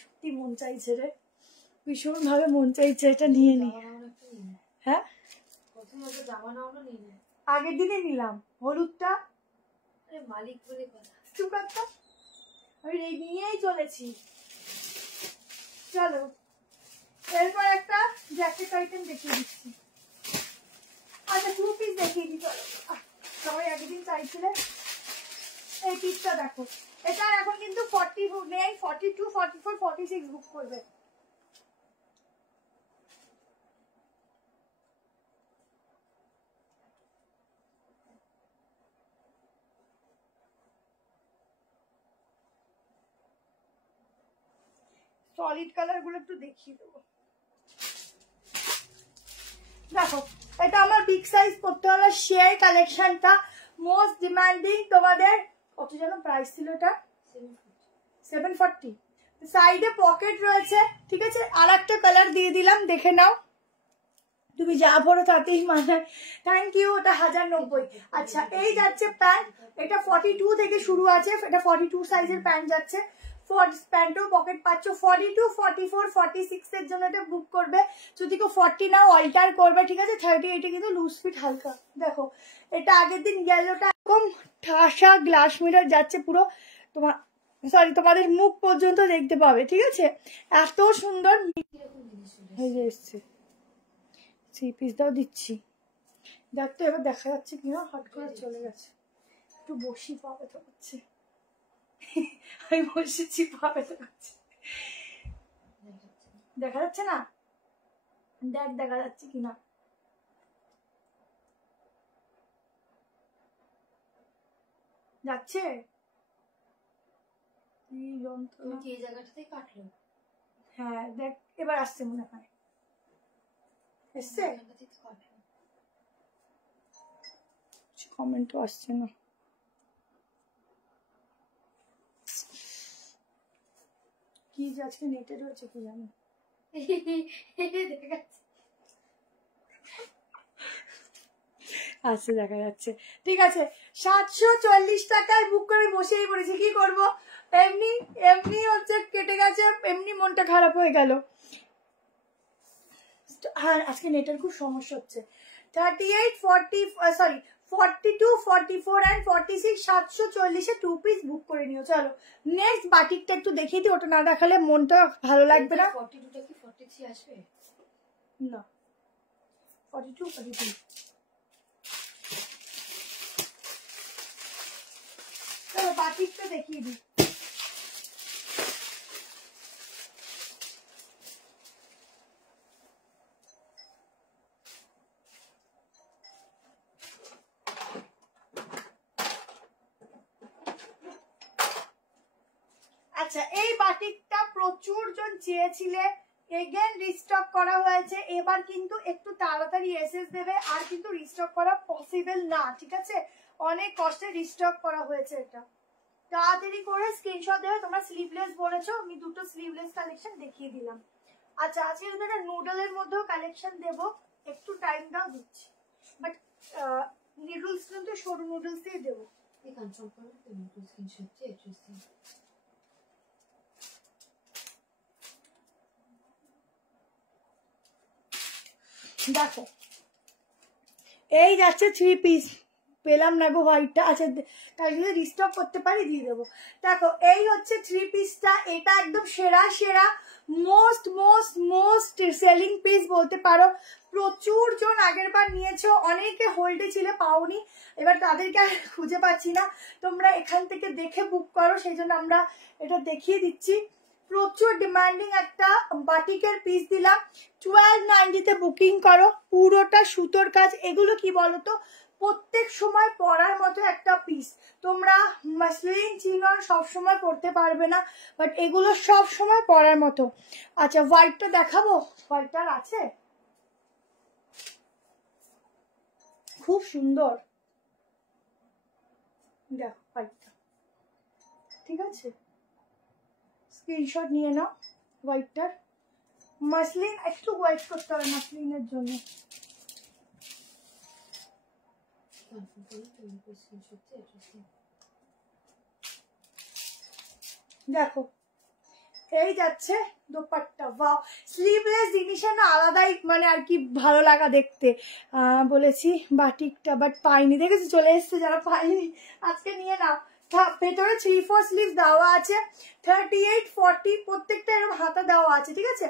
সত্যি মন চাইছে রে, ভীষণ ভাবে মন চাইছে এটা নিয়ে নি। হ্যাঁ, আগের দিনে নিলাম হলুদটা, মালিক বলে কথা, আমি নিয়েই চলেছি। চলো এরপর একটা জ্যাকেট আইটেম দেখিয়ে দিচ্ছি। আচ্ছা, 2 পিস দেখিয়ে দিই, চলো। সবাই একদিন চাইছিলে, এই পিসটা দেখো, এটা এখন কিন্তু 40 নেই, 42, 44, 46 বুক করবে। সলিড কালার গুলো একটু দেখিয়ে দেবো। দেখো, এটা আমার বিগ সাইজ পড়তে হলো শেয়ার কালেকশনটা, মোস্ট ডিমান্ডিং। তোমাদের কত যেন প্রাইস ছিল এটা? 740। সাইডে পকেট রয়েছে, ঠিক আছে? আর একটা কালার দিয়ে দিলাম, দেখে নাও, তুমি যা ভরো তাতেই মানায়। থ্যাংক ইউ, ওটা 1090। আচ্ছা, এই যাচ্ছে প্যান্ট, এটা 42 থেকে শুরু আছে, এটা 42 সাইজের প্যান্ট যাচ্ছে। প্যান্টেও পকেট পাচ্ছ। 42, 44, 46 এর জন্য এটা বুক করবে। যদি কেউ 40 নাও অল্টার করবে, ঠিক আছে? 38 কিন্তু লুজ ফিট হালকা। দেখো, এটা আগের দিন ইয়েলোটা এরকম ঠাসা গ্লাস মিরর যাচ্ছে, পুরো তোমার তোমাদের মুখ পর্যন্ত দেখতে পাবে, ঠিক আছে? এত সুন্দর এসছে। 3 পিসটাও দিচ্ছি, দেখ তো এবার দেখা যাচ্ছে কিনা, হট করে চলে গেছে, একটু বসি, পাবে তো হচ্ছে, আমি বসেছি, পাবে তো হচ্ছে, দেখা যাচ্ছে না? দেখ দেখা যাচ্ছে কিনা, যাচ্ছে? এই জায়গাটাতেই কাটলো। হ্যাঁ, দেখ এবার আসছে মনে হয়, এসছে? কমেন্টও আসছে না, কি যে আজকে নেটে রয়েছে কি জানি। আচ্ছা, দেখা যাচ্ছে, ঠিক আছে। 740 টাকায় বুক করে বসেই পড়েছি, কি করব? এমনি এমনি হচ্ছে কেটে গেছে, এমনি মনটা খারাপ হয়ে গেল। হ্যাঁ, আজকে নেটের খুব সমস্যা হচ্ছে। 38, 40, সরি 42, 44 and 46, 740-এ 2 পিস বুক করে নিও। চলো নেক্সট বাটিকটা একটু দেখিয়ে দিই, ওটা না দেখালে মনটা ভালো লাগবে না। 42টা কি 43 আসবে? না, 42, 42। চলো বাটিকটা দেখিয়ে দিই। আচ্ছা, এই বাটিকটা প্রচুর জন চেয়েছিলে, এগেন রিস্টক করা হয়েছে। এবার কিন্তু একটু তাড়াতাড়ি এসএস দেবে, আর কিন্তু রিস্টক করা পসিবল না, ঠিক আছে? অনেক কষ্টে রিস্টক করা হয়েছে, এটা তাড়াতাড়ি করে স্ক্রিনশট দেবে। তোমরা স্লিভলেস বলেছো, আমি দুটো স্লিভলেস কালেকশন দেখিয়ে দিলাম। আচ্ছা, আজকে কিন্তু একটা নুডলের মধ্যেও কালেকশন দেবো, একটু টাইম দাও, দিচ্ছি। বাট নুডলস কিন্তু সরু নুডলস দিয়ে দেবো। দেখো, এই যাচ্ছে 3 পিস, পেলাম না গো হোয়াইটটা, আচ্ছা তাহলে যদি রিস্টক করতে পারি দিয়ে দেবো। দেখো এই হচ্ছে 3 পিসটা, এটা একদম সেরা সেরা most most most selling piece বলতে পারো। প্রচুর জন আগের বার নিয়েছো, অনেকে হোল্ডে ছিল পাওনি, এবার তাদেরকে আর খুঁজে পাচ্ছি না, তোমরা এখান থেকে দেখে বুক করো, সেই জন্য আমরা এটা দেখিয়ে দিচ্ছি। প্রচুর ডিমান্ডিং একটা বাটিকের পিস দিলাম, 1290-তে বুকিং করো। পুরোটা সুতোর কাজ, এগুলো কি বলতো প্রত্যেক সময় পরার মতো একটা পিস। তোমরা মাসলিন চিনন সবসময় পরতে পারবে না, বাট এগুলো সব সময় পরার মতো। আচ্ছা হোয়াইটটা দেখাবো, হোয়াইটটার আছে খুব সুন্দর, দেখো হোয়াইটটা, ঠিক আছে স্ক্রিনশট নিয়ে নাও হোয়াইটটার। মাসলিন একটু হোয়াইট করতে হবে মাসলিনের জন্য। দেখো এই যাচ্ছে দোপাট্টা, ওয়াও স্লিভলেস জিনিসের না আলাদাই মানে আর কি ভালো লাগা দেখতে। বলেছি বাটিকটা বাট পাইনি, দেখেছি চলে এসছে, যারা পাইনি আজকে নিয়ে নাও। ভেতরে 3/4 স্লিভ দেওয়া আছে, 38, 40 প্রত্যেকটা এরকম হাতা দেওয়া আছে, ঠিক আছে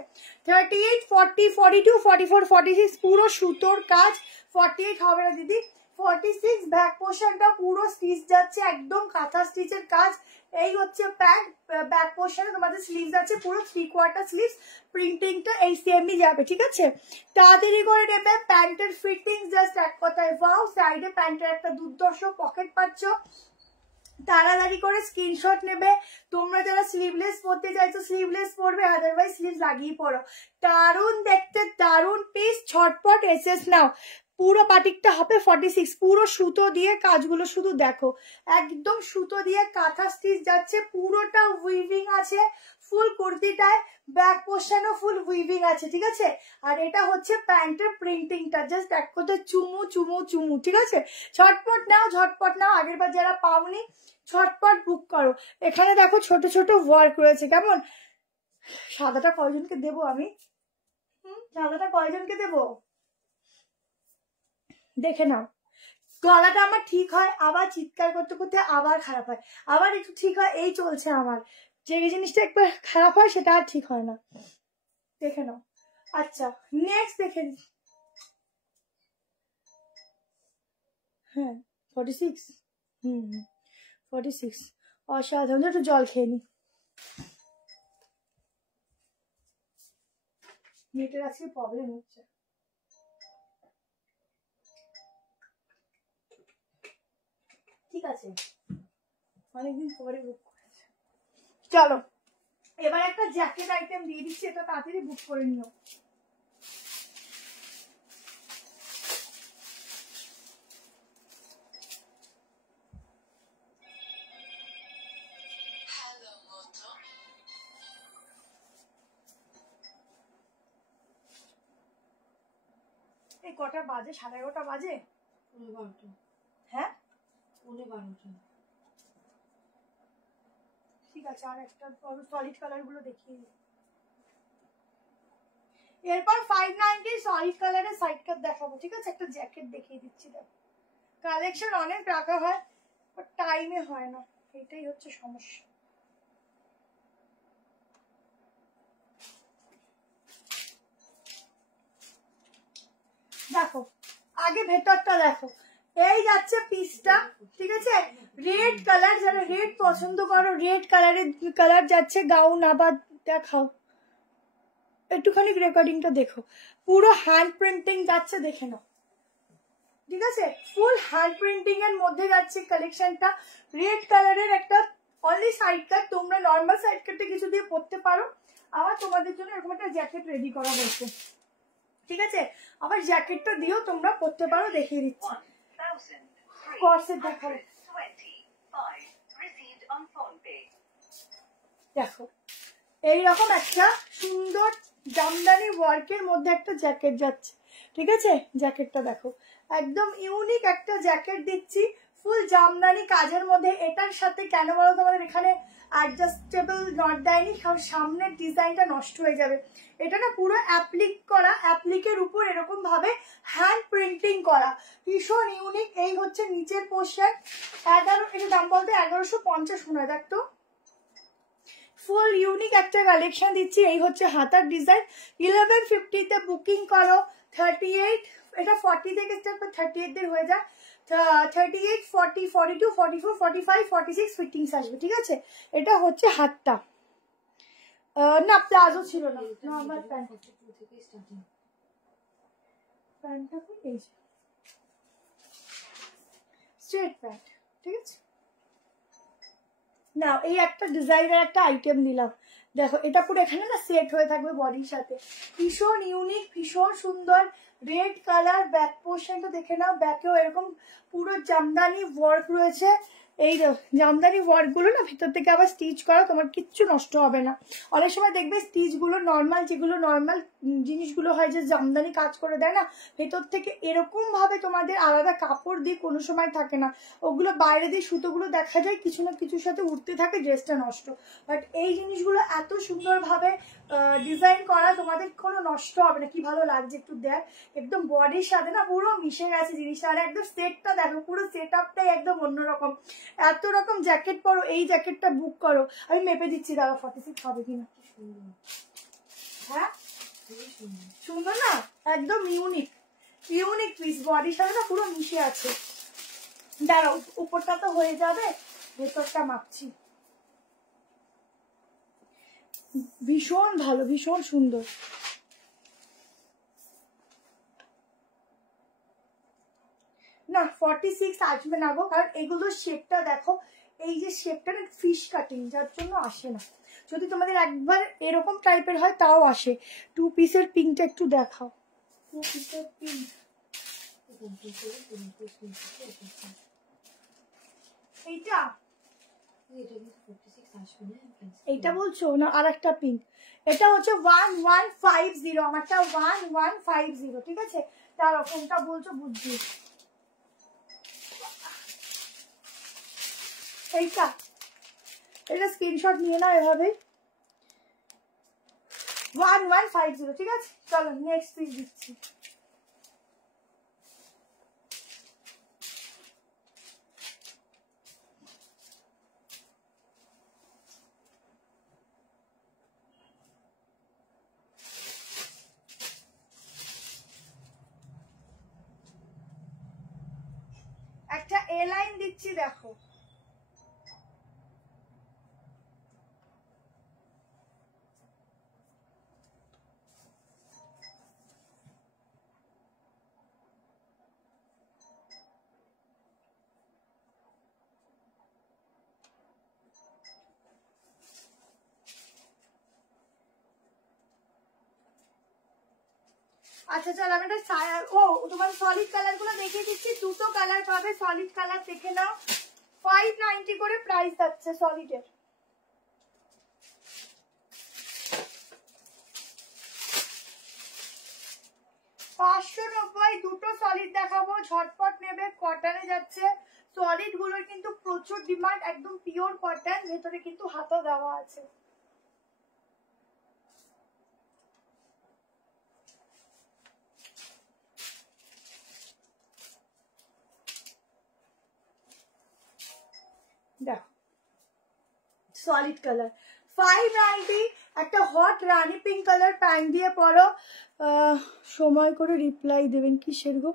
38, 40, 42, 44, 46 পুরো সুতোর কাজ, 48 হবে না দিদি, 46 ব্যাক পোর্শনটা পুরো স্টিচ যাচ্ছে, একদম কাঁথা স্টিচের কাজ। এই হচ্ছে প্যান্ট, ব্যাক পোর্শনে তোমাদের স্লিভস আছে পুরো 3/4 স্লিভস, প্রিন্টিংটা এই সেমই যাবে, ঠিক আছে তাড়াতাড়ি করে নেবে। প্যান্টের ফিটিং জাস্ট এক কথায় ওয়াও, সাইডে প্যান্টের একটা দুর্দর্শ পকেট পাচ্ছ, তাড়াতাড়ি করে স্ক্রিনশট নেবে। তোমরা যারা স্লিভলেস পরতে চাইছো স্লিভলেস পরবে, আদারওয়াইজ স্লিভ লাগিয়ে পড়ো। দারুণ দেখতে দারুণ পিস, ছটপট এসএস নাও। পুরো বাটিকটা হবে 46, পুরো সুতো দিয়ে কাজগুলো শুধু দেখো, একদম সুতো দিয়ে কাঁথা স্টিচ যাচ্ছে, পুরোটা উইভিং আছে ফুল কুর্তিটায়, ব্যাক পোর্শনও ফুল উইভিং আছে, ঠিক আছে আর এটা হচ্ছে প্যান্টের প্রিন্টিংটা, জাস্ট এক কথা চুমু চুমু চুমু, ঠিক আছে ঝটপট নাও ঝটপট নাও, আগের বার যারা পাওনি ঝটপট বুক করো। এখানে দেখো ছোট ছোট ওয়ার্ক রয়েছে, কেমন সাদাটা কয়জনকে দেবো আমি, সাদাটা কয়জনকে দেবো দেখে নাও। গলাটা আমার ঠিক হয়, আবার চিৎকার করতে করতে আবার খারাপ হয়, আবার একটু ঠিক হয়, এই চলছে আমার। যে জিনিসটা একবার খারাপ হয় সেটা আর ঠিক হয় না, দেখে নাও। আচ্ছা নেক্সট দেখে, হ্যাঁ 46, 46 অসাধারণ। একটু জল খেয়ে নি, নেটের আজকে প্রবলেম হচ্ছে। ঠিক আছে অনেকদিন পরে বুক করেছে। চলো এবার একটা জ্যাকেট আইটেম দিয়ে দিচ্ছি, এটা তাড়াতাড়ি বুক করে নিও। এই কটা বাজে, 11:30 বাজে, 12টা, হ্যাঁ 12টা, ঠিক আছে আর একটা সলিড কালার গুলো দেখিয়ে দিই। এরপর 590 সলিড কালারের সাইড কাট দেখাবো, ঠিক আছে একটা জ্যাকেট দেখিয়ে দিচ্ছি। দেখো কালেকশন অনেক রাখা হয় বাট টাইমে হয় না, এটাই হচ্ছে সমস্যা। দেখো আগে ভেতরটা দেখো, এই যাচ্ছে পিসটা, ঠিক আছে রেড কালার, যারা রেড পছন্দ করো রেড কালারের কালার যাচ্ছে গাউন। আবার দেখাও একটুখানি রেকর্ডিংটা দেখো, পুরো হ্যান্ড প্রিন্টিং যাচ্ছে, দেখে নাও ঠিক আছে ফুল হ্যান্ড প্রিন্টিং এর মধ্যে যাচ্ছে কালেকশনটা। রেড কালারের একটা অনলি সাইড কাট, তোমরা নর্মাল সাইড কাটে কিছু দিয়ে পরতে পারো, আবার তোমাদের জন্য এরকম একটা জ্যাকেট রেডি করা হয়েছে, ঠিক আছে আবার জ্যাকেটটা দিয়েও তোমরা পরতে পারো, দেখিয়ে দিচ্ছি। কর্সেট দেখাবো, দেখো এইরকম একটা সুন্দর জামদানি ওয়ার্কের মধ্যে একটা জ্যাকেট যাচ্ছে, ঠিক আছে জ্যাকেটটা দেখো একদম ইউনিক একটা জ্যাকেট দিচ্ছি ফুল জামদানি কাজের মধ্যে। এটার সাথে কেন বলো তোমাদের এখানে অ্যাডজাস্টেবল নট দেয়নি, কারণ সামনের ডিজাইনটা নষ্ট হয়ে যাবে। এটা না পুরো অ্যাপ্লিক করা, অ্যাপ্লিকের উপর এরকম ভাবে হ্যান্ড প্রিন্টিং করা, ভীষণ ইউনিক। এই হচ্ছে নিচের পোর্শন। 11, এটা দাম বলতে 1150 মনে হয়, দেখতো ফুল ইউনিক একটা কালেকশন দিচ্ছি। এই হচ্ছে হাতার ডিজাইন। 1150 বুকিং করো। 38, এটা 40 থেকে স্টার্ট করে 38 দের হয়ে যায়। 38, 40, 42, 44, 45, 46 ফিটিংস আসবে, ঠিক আছে। এটা হচ্ছে হাতটা, না প্লাজো ছিল না, নর্মাল প্যান্ট। প্যান্টটা এই স্ট্রেট প্যান্ট, ঠিক আছে। না এই একটা ডিজাইনের একটা আইটেম দিলাম, দেখো এটা পুরো এখানে না সেট হয়ে থাকবে বডির সাথে, ভীষণ ইউনিক, ভীষণ সুন্দর। Red colour. ব্যাক পোর্শনটা দেখে নাও, ব্যাকেও এরকম পুরো জামদানি ওয়ার্ক রয়েছে। এই জামদানি ওয়ার্ক গুলো না ভিতর থেকে আবার স্টিচ করা, তোমার কিচ্ছু নষ্ট হবে না। অনেক সময় দেখবে স্টিচ গুলো নর্মাল, যেগুলো নর্মাল জিনিসগুলো হয় যে জামদানি কাজ করে দেয় না, ভেতর থেকে এরকম ভাবে তোমাদের আলাদা কাপড় দিয়ে কোনো সময় থাকে না, ওগুলো বাইরে দিয়ে সুতোগুলো দেখা যায় কিছু না কিছুর সাথে উঠতে থাকে, ড্রেসটা নষ্ট। বাট এই জিনিসগুলো এত সুন্দরভাবে ডিজাইন করা, তোমাদের কোনো নষ্ট হবে না। কি ভালো লাগছে একটু দেখ, একদম বডির সাথে না পুরো মিশে গেছে জিনিসটা। আর একদম সেটটা দেখো, পুরো সেট আপটাই একদম অন্যরকম। এত রকম জ্যাকেট পরো, এই জ্যাকেটটা বুক করো। আমি মেপে দিচ্ছি, দাঁড়া 46 হবে কিনা। হ্যাঁ সুন্দর না, একদম ইউনিক ইউনিক পিস, বডির সাথে না পুরো মিশে আছে। দাঁড়াও উপরটা তো হয়ে যাবে, ভেতরটা মাপছি। ভীষণ ভালো, ভীষণ সুন্দর। না 46 আসবে না গো, কারণ এগুলোর শেপটা দেখো, এই যে শেপটা না ফিশ কাটিং, যার জন্য আসে না। যদি তোমাদের একবার এরকম টাইপের হয় তাও আসে। 2 পিসের পিঙ্কটা একটু দেখাও। 2 পিসের পিঙ্ক, এইটা এইটা বলছো না, আর একটা পিঙ্ক। এটা হচ্ছে 1150, আমারটা 1150, ঠিক আছে। তার কোনটা বলছো বুঝছি। এইটা, এটা স্ক্রিনশট নিয়ে না এভাবে। 1150, ঠিক আছে। চলো নেক্সট পিস দিচ্ছি। একটা এ লাইন দিচ্ছি, দেখো আচ্ছা চল আমি এটা তোমার সলিড কালার গুলো দেখিয়ে দিচ্ছি। দুটো কালার পাবে, সলিড কালার দেখে নাও। 590 করে প্রাইস যাচ্ছে সলিডের। দুটো সলিড দেখাবো, ঝটপট নেবে। কটনে যাচ্ছে, সলিড গুলোর কিন্তু প্রচুর ডিমান্ড, একদম পিওর কটন, ভেতরে কিন্তু হাতা দেওয়া আছে। দেখো সলিড কালার 590, একটা হট রানি পিঙ্ক কালার প্যান্ট দিয়ে পরো। সময় করে রিপ্লাই দেবেন, কি সেরগো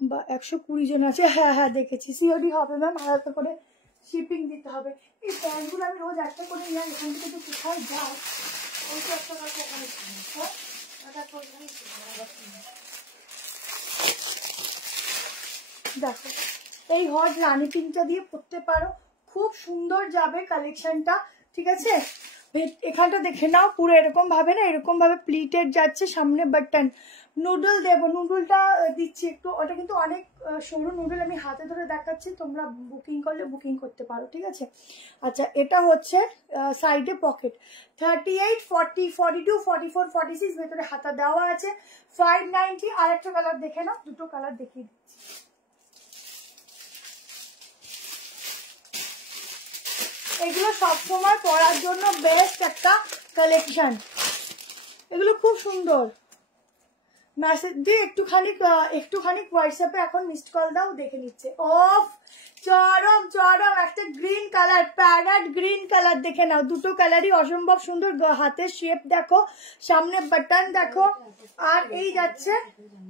বা 120 জন আছে। হ্যাঁ হ্যাঁ দেখেছি, সিওডি হবে ম্যাম, আলাদা করে শিপিং দিতে হবে। এই প্যান্টগুলো আমি রোজ একটা করে নিয়ে এখান থেকে তো কোথায় যাই, ওই তো একটা কথা ওখানে। দেখো এই হট রানি পিঙ্কটা দিয়ে পরতে পারো, খুব সুন্দর যাবে কালেকশনটা, ঠিক আছে। এখানটা দেখে নাও, পুরো এরকম ভাবে না, এরকম ভাবে প্লিটেড যাচ্ছে, সামনে বাটন। নুডল দেবো, নুডলটা দিচ্ছি একটু, ওটা কিন্তু অনেক সরু নুডল, আমি হাতে ধরে দেখাচ্ছি, তোমরা বুকিং করলে বুকিং করতে পারো, ঠিক আছে। আচ্ছা এটা হচ্ছে সাইডে পকেট। 38, 40, 42, 44, 46 ভেতরে হাতা দেওয়া আছে। 590। আর একটা কালার দেখে নাও, দুটো কালার দেখিয়ে দিচ্ছি। এগুলো সবসময় পরার জন্য বেস্ট একটা কালেকশন। এগুলো খুব সুন্দর। মেসেজ দিয়ে একটুখানি হোয়াটসঅ্যাপে এখন মিসড কল দাও, দেখে নিচ্ছে। অফ চরম চরম একটা green colour, parrot green colour, দেখে নাও। দুটো কালারই অসম্ভব সুন্দর। হাতের শেপ দেখো, সামনে বাটন দেখো, আর এই যাচ্ছে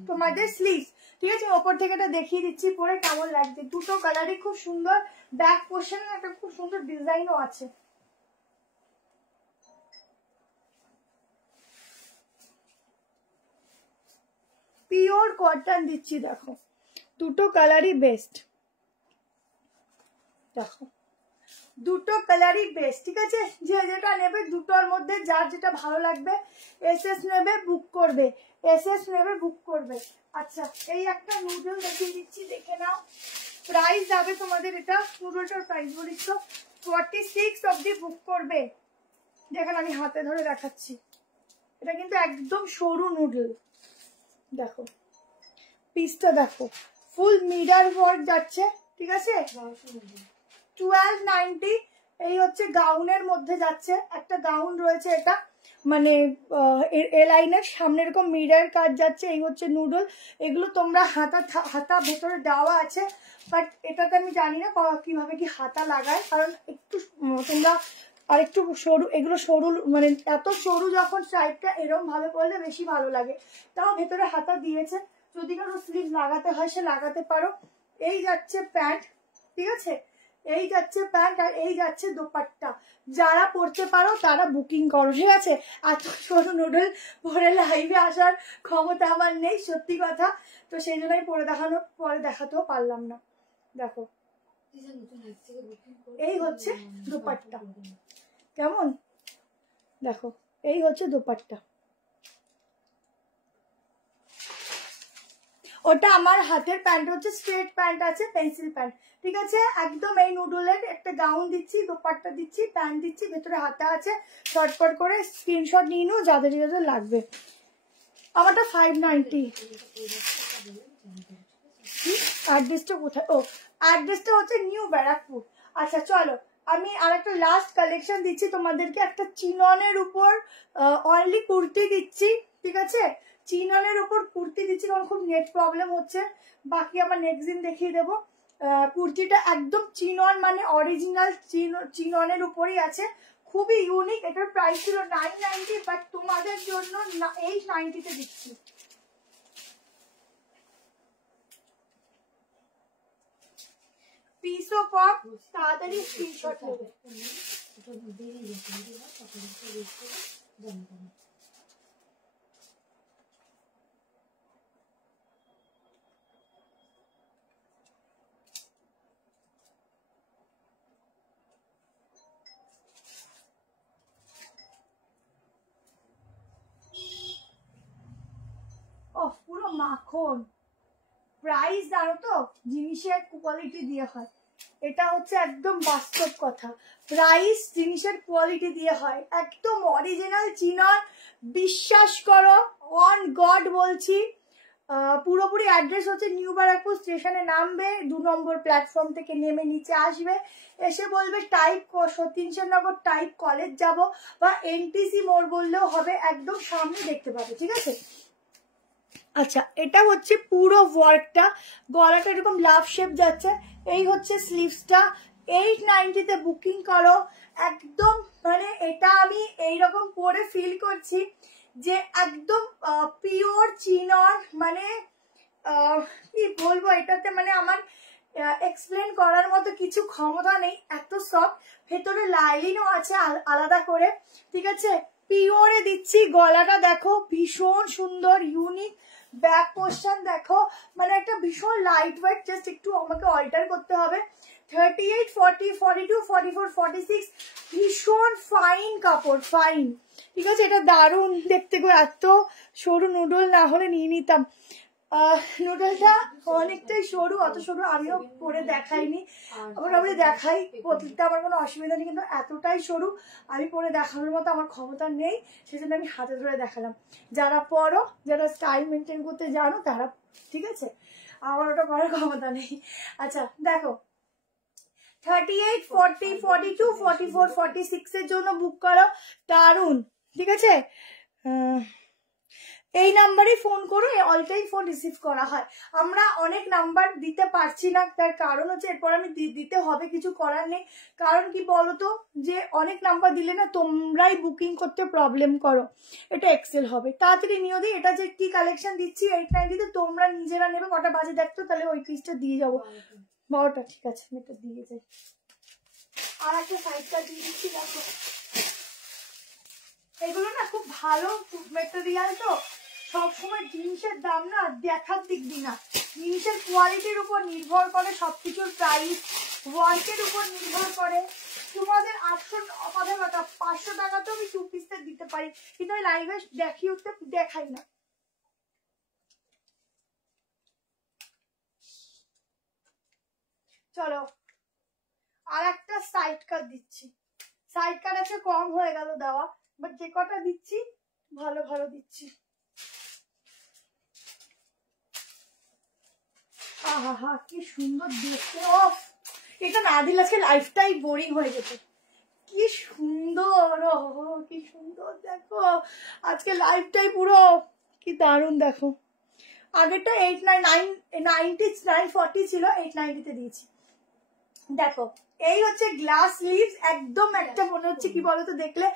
তোমাদের স্লিভ। ঠিক আছে, ওপর থেকে এটা দেখিয়ে দিচ্ছি পরে কেমন লাগছে। দুটো কালারই খুব সুন্দর। ব্যাক পোর্শনে একটা খুব সুন্দর ডিজাইনও আছে। পিওর কটন দিচ্ছি, দেখো দুটো কালারই বেস্ট। দেখো দুটো কালারই বেস্ট। ঠিক আছে, যে যেটা নেবে দুটোর মধ্যে যার যেটা ভালো লাগবে এসএস নেবে বুক করবে, এসএস নেবে বুক করবে। আচ্ছা, এই একটা নুডল দেখিয়ে দিচ্ছি, দেখে নাও। প্রাইস যাবে তোমাদের, এটা নুডলটার প্রাইস বলিস তো 46 অবধি বুক করবে। দেখেন আমি হাতে ধরে দেখাচ্ছি, এটা কিন্তু একদম সরু নুডল। দেখো পিসটা দেখো, ফুল মিরর ওয়ার্ক যাচ্ছে। ঠিক আছে, 1290। এই হচ্ছে গাউনের মধ্যে যাচ্ছে, একটা গাউন রয়েছে এটা, মানে এ লাইনের সামনে এরকম মিরর কাজ যাচ্ছে। এই হচ্ছে নুডল। এগুলো তোমরা হাতা ভেতরে দেওয়া আছে, বাট এটাতে আমি জানি না কিভাবে কি হাতা লাগায়, কারণ একটু তোমরা আর একটু সরু, এগুলো সরু, মানে এত সরু যখন সাইডটা এরকম ভাবে করলে বেশি ভালো লাগে। তাও ভেতরে হাতা দিয়েছে, যদি কারো স্লিভ লাগাতে হয় সে লাগাতে পারো। এই যাচ্ছে প্যান্ট। ঠিক আছে, এই যাচ্ছে প্যান্ট, আর এই যাচ্ছে দোপাট্টা। যারা পরতে পারো তারা বুকিং করো। ঠিক আছে, এত সরু নুডল পরে লাইভে আসার ক্ষমতা আমার নেই, সত্যি কথা। তো সেই জন্যই পরে দেখাতেও পারলাম না। দেখো এই হচ্ছে দোপাট্টা, কেমন দেখো, এই হচ্ছে দোপাট্টা। ওটা আমার হাতের প্যান্ট হচ্ছে স্ট্রেট প্যান্ট আছে, পেন্সিল প্যান্ট। ঠিক আছে, একদম এই নুডলের একটা গাউন দিচ্ছি, দোপাট্টা দিচ্ছি, প্যান্ট দিচ্ছি, ভেতরে হাতা আছে। শর্টকাট করে স্ক্রিনশট নিয়ে নিও যাদের যাদের লাগবে। আমারটা 590। অ্যাড্রেসটা কোথায়? ও অ্যাড্রেসটা হচ্ছে নিউ ব্যারাকপুর। আচ্ছা চলো, আমি আর একটা লাস্ট কালেকশন দিচ্ছি তোমাদেরকে। একটা চিননের উপর অনলি কুর্তি দিচ্ছি। ঠিক আছে, চিননের উপর কুর্তি দিচ্ছি, কারণ খুব নেট প্রবলেম হচ্ছে। বাকি আবার নেক্সট দিন দেখিয়ে দেবো। কুর্তিটা একদম চিনন, মানে অরিজিনাল চিননের উপরই আছে, খুবই ইউনিক। এটার প্রাইস ছিল 990, বাট তোমাদের জন্য 890-তে দিচ্ছি। পিসও কম, তাড়াতাড়ি স্ক্রিনশট নেবে। পুরো মাখন। প্রাইস জানো তো, জিনিসের কোয়ালিটি দিয়ে হয়, এটা হচ্ছে একদম বাস্তব কথা। প্রাইস জিনিসের কোয়ালিটি দিয়ে হয়, একদম অরিজিনাল চিনন, বিশ্বাস করো, অন গড বলছি। পুরোপুরি অ্যাড্রেস হচ্ছে নিউ ব্যারাকপুর স্টেশনে নামবে, 2 নম্বর প্ল্যাটফর্ম থেকে নেমে নিচে আসবে, এসে বলবে টাইপ সতীন্দ্রনগর টাইপ কলেজ যাব, বা এনটিসি মোড় বললেও হবে, একদম সামনে দেখতে পাবে। ঠিক আছে, আচ্ছা এটা হচ্ছে পুরো ওয়ার্কটা, গলাটা এরকম লাভ শেপ যাচ্ছে। এই হচ্ছে স্লিভসটা, 890-তে বুকিং করো। একদম মানে এটা আমি এইরকম পরে ফিল করছি যে একদম পিওর চিনন, মানে কি বলবো, এটাতে মানে আমার এক্সপ্লেন করার মতো কিছু ক্ষমতা নেই, এত সফট। ভেতরে লাইলিনও আছে আলাদা করে। ঠিক আছে, পিওরে দিচ্ছি। গলাটা দেখো ভীষণ সুন্দর, ইউনিক। ব্যাক পোর্শন দেখো, মানে একটা ভীষণ লাইট ওয়েট, জাস্ট একটু আমাকে অল্টার করতে হবে। 38, 40, 42, 44, 46, ভীষণ ফাইন কাপড়, ফাইন। ঠিক আছে, এটা দারুণ দেখতে গো। এত সরু নুডল না হলে নিয়ে নিতাম। নুডলটা অনেকটাই সরু, অত সরু আমিও পরে দেখাইনি, আমি দেখাই প্রত্যেকটা, আমার কোনো অসুবিধা নেই, কিন্তু এতটাই সরু আমি পরে দেখানোর মতো আমার ক্ষমতা নেই, সেজন্য আমি হাতে ধরে দেখালাম। যারা পরো, যারা স্টাইল মেনটেন করতে জানো তারা, ঠিক আছে, আমার ওটা করার ক্ষমতা নেই। আচ্ছা দেখো, 38, 40, 42, 44, 46 এর জন্য বুক করো। দারুন, ঠিক আছে। এই নাম্বারে ফোন করো, অল টাইম ফোন রিসিভ করা হয়। আমরা অনেক নাম্বার দিতে পারছি না, তার কারণ হচ্ছে এরপর আমি দিতে হবে, কিছু করার নেই। কারণ কি বলতো, যে অনেক নাম্বার দিলে না তোমরাই বুকিং করতে প্রবলেম করো। এটা এক্সেল হবে, তাড়াতাড়ি নিয়ে দিই। এটা যে কি কালেকশন দিচ্ছি 890 তোমরা নিজেরা নেবে। কটা বাজে দেখতো, তাহলে ওই পিসটা দিয়ে যাবো। 12টা, ঠিক আছে, এটা দিয়ে যাই। আর একটা সাইডটা দিয়ে দিচ্ছি, দেখো এগুলো না খুব ভালো মেটেরিয়াল, তো সবসময় জিনিসের দাম না দেখার দিক দি না, জিনিসের কোয়ালিটির উপর নির্ভর করে, সবকিছুর প্রাইস ওয়ার্কের উপর নির্ভর করে। তোমাদের 800 কথা 500 টাকা তো আমি 2 পিসটা দিতে পারি, কিন্তু আমি লাইভে দেখাই না। চলো আর একটা সাইড কাট দিচ্ছি। সাইড কাট আছে, কম হয়ে গেল দেওয়া, বাট যে কটা দিচ্ছি ভালো ভালো দিচ্ছি। আহা কি সুন্দর দেখতে। ও এটা না দিলে আজকে লাইফটাই বোরিং হয়ে যেত। কি সুন্দর, কি সুন্দর, দেখো আজকে লাইফটাই পুরো কি দারুণ। দেখো আগেরটা 940 ছিল, 890 তে দিয়েছি। দেখো এই হচ্ছে গ্লাস লিভস, একদম একটা মনে হচ্ছে কি বলতো দেখলে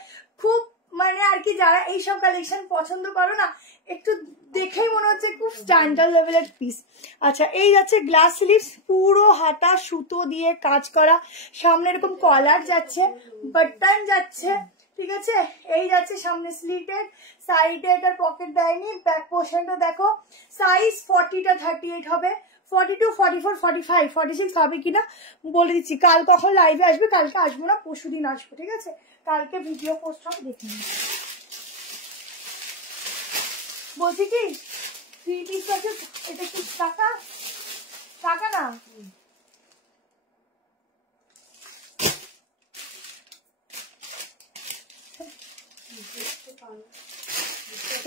খুব মানে আর কি, যারা এইসব কালেকশন পছন্দ করো না, একটু দেখেই মনে হচ্ছে খুব স্ট্যান্ডার্ড লেভেলের পিস। আচ্ছা এই যাচ্ছে গ্লাস লিভস, পুরো হাতা সুতো দিয়ে কাজ করা, সামনে এরকম কলার যাচ্ছে, বাটন যাচ্ছে, ঠিক আছে। এই যাচ্ছে সামনে স্লিটেড, সাইডে এটার পকেট দেয়নি, ব্যাক পোর্শনটা দেখো। সাইজ 40টা 38 হবে, 42, 44, 45, 46 হবে কিনা বলে দিচ্ছি। কাল কখন লাইভে আসবে, কালকে আসবো না, পরশুদিন আসবো, ঠিক আছে। কালকে ভিডিও পোস্ট হবে, দেখে নিন। বলছি কি 3 পিস আছে, এটা কি টাকা না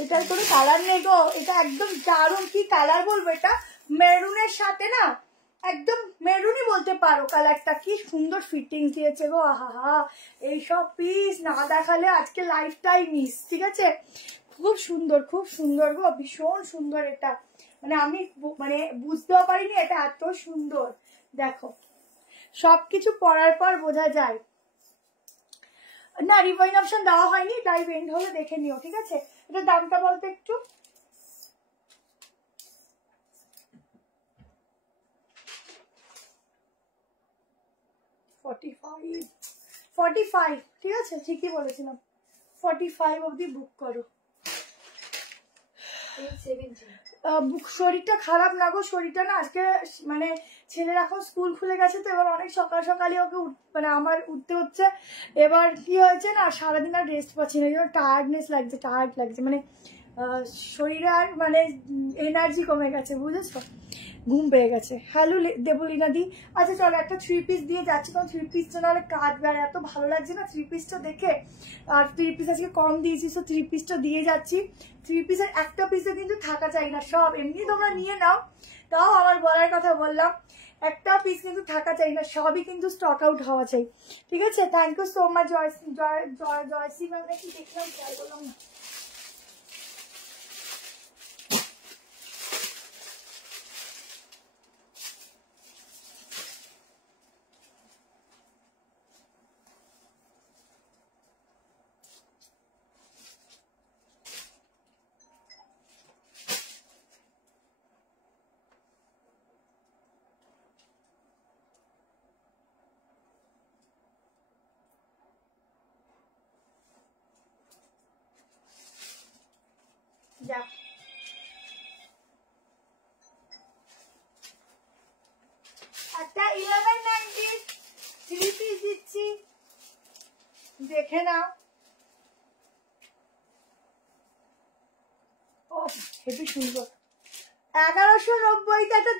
এটার কোনো কালার নেই গো, এটা একদম দারুণ। কি কালার বলবো, এটা মেরুনের সাথে না একদম মেরুনই বলতে পারো কালারটা। কি সুন্দর ফিটিং দিয়েছে গো, আহা এইসব পিস না দেখালে আজকে লাইফটাই মিস, ঠিক আছে। খুব সুন্দর গো, ভীষণ সুন্দর এটা, মানে আমি মানে বুঝতেও পারিনি এটা এত সুন্দর। দেখো সবকিছু পরার পর বোঝা যায় না। রিভাইন অপশন দেওয়া হয়নি, লাইভ এন্ড হলে দেখে নিও, ঠিক আছে। এটা দামটা বলতে একটু, $45, ঠিক আছে, ঠিকই বলেছিলাম। 45 অবধি বুক করো। শরীরটা খারাপ না গো, শরীরটা না আজকে মানে ছেলের এখন স্কুল খুলে গেছে, তো এবার অনেক সকালে ওকে মানে আমার উঠতে হচ্ছে। এবার কি হয়েছে না, সারাদিন আর রেস্ট পাচ্ছি না, টায়ার্ড লাগছে, মানে শরীরে আর মানে এনার্জি কমে গেছে, বুঝেছো, ঘুম পেয়ে গেছে। হ্যালো দেবলীনা দি। আচ্ছা চলো একটা 3 পিস দিয়ে যাচ্ছি, কারণ 3 পিসটা নাহলে কাটবে, আর এত ভালো লাগছে না 3 পিসটা দেখে। আর 3 পিস আজকে কম দিয়েছি, তো 3 পিসটা দিয়ে যাচ্ছি। 3 পিসের একটা পিসে কিন্তু থাকা চাই না, সব এমনি তোমরা নিয়ে নাও, তাও আমার বলার কথা বললাম, একটা পিস কিন্তু থাকা চাই না, সবই কিন্তু স্টক আউট হওয়া চাই, ঠিক আছে। Thank you so much Joyshree ma'am, কি দেখলাম ট্রাই করলাম না। একটা 1190 3 পিস দিচ্ছি, দেখে নাও। ও হেবি সুন্দর, 1190 একটা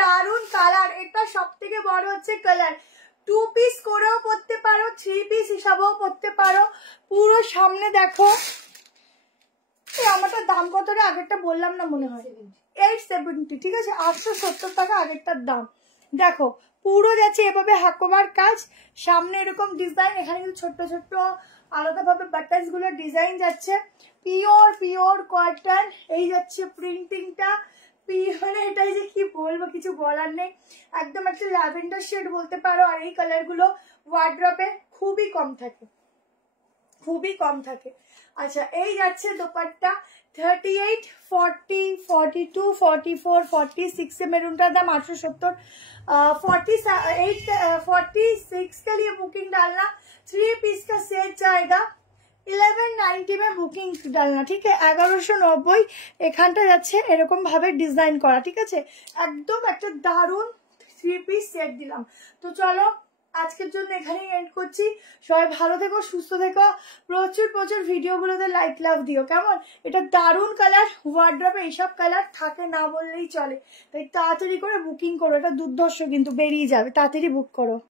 দারুন কালার। এটা সব থেকে বড় হচ্ছে কালার, 2 পিস করেও পরতে পারো, 3 পিস হিসাবেও পরতে পারো। পুরো সামনে দেখো, আমারটার দাম কত রে, আগেরটা বললাম না মনে হয় 870, ঠিক আছে, 870 টাকা আগেরটার দাম। দেখো পুরো যাচ্ছে এভাবে হাকোবার কাজ, সামনে এরকম ডিজাইন, এখানে কিন্তু ছোট্ট ছোট্ট আলাদাভাবে বাটনস গুলো ডিজাইন যাচ্ছে, পিওর পিওর কটন। এই যাচ্ছে প্রিন্টিংটা, মানে এটাই যে কি বলবো, কিছু বলার নেই, একদম একটা ল্যাভেন্ডার শেড বলতে পারো। আর এই কালার গুলো ওয়ার্ড্রপে খুবই কম থাকে, খুবই কম থাকে। আচ্ছা এই যাচ্ছে দোপাট্টা 38, 40, 42, 44, 46 मेरूनटा दाम 870। 46 के लिए बुकिंग डालना, 3 पीस का सेट जाएगा 1190 में बुकिंग डालना, ठीक है। 1190 এখানটা যাচ্ছে এরকম ভাবে ডিজাইন করা, ঠিক আছে। একদম একটা দারুণ 3 পিস সেট দিলাম। তো চলো আজকের জন্য এখানেই এন্ড করছি। সবাই ভালো থেকো, সুস্থ থেকো, প্রচুর প্রচুর ভিডিওগুলোতে লাইক লাভ দিও, কেমন। এটা দারুণ কালার, ওয়ার্ড্রপে এইসব কালার থাকে না বললেই চলে, তাই তাড়াতাড়ি করে বুকিং করো, এটা দুর্ধর্ষ কিন্তু বেরিয়ে যাবে, তাড়াতাড়ি বুক করো।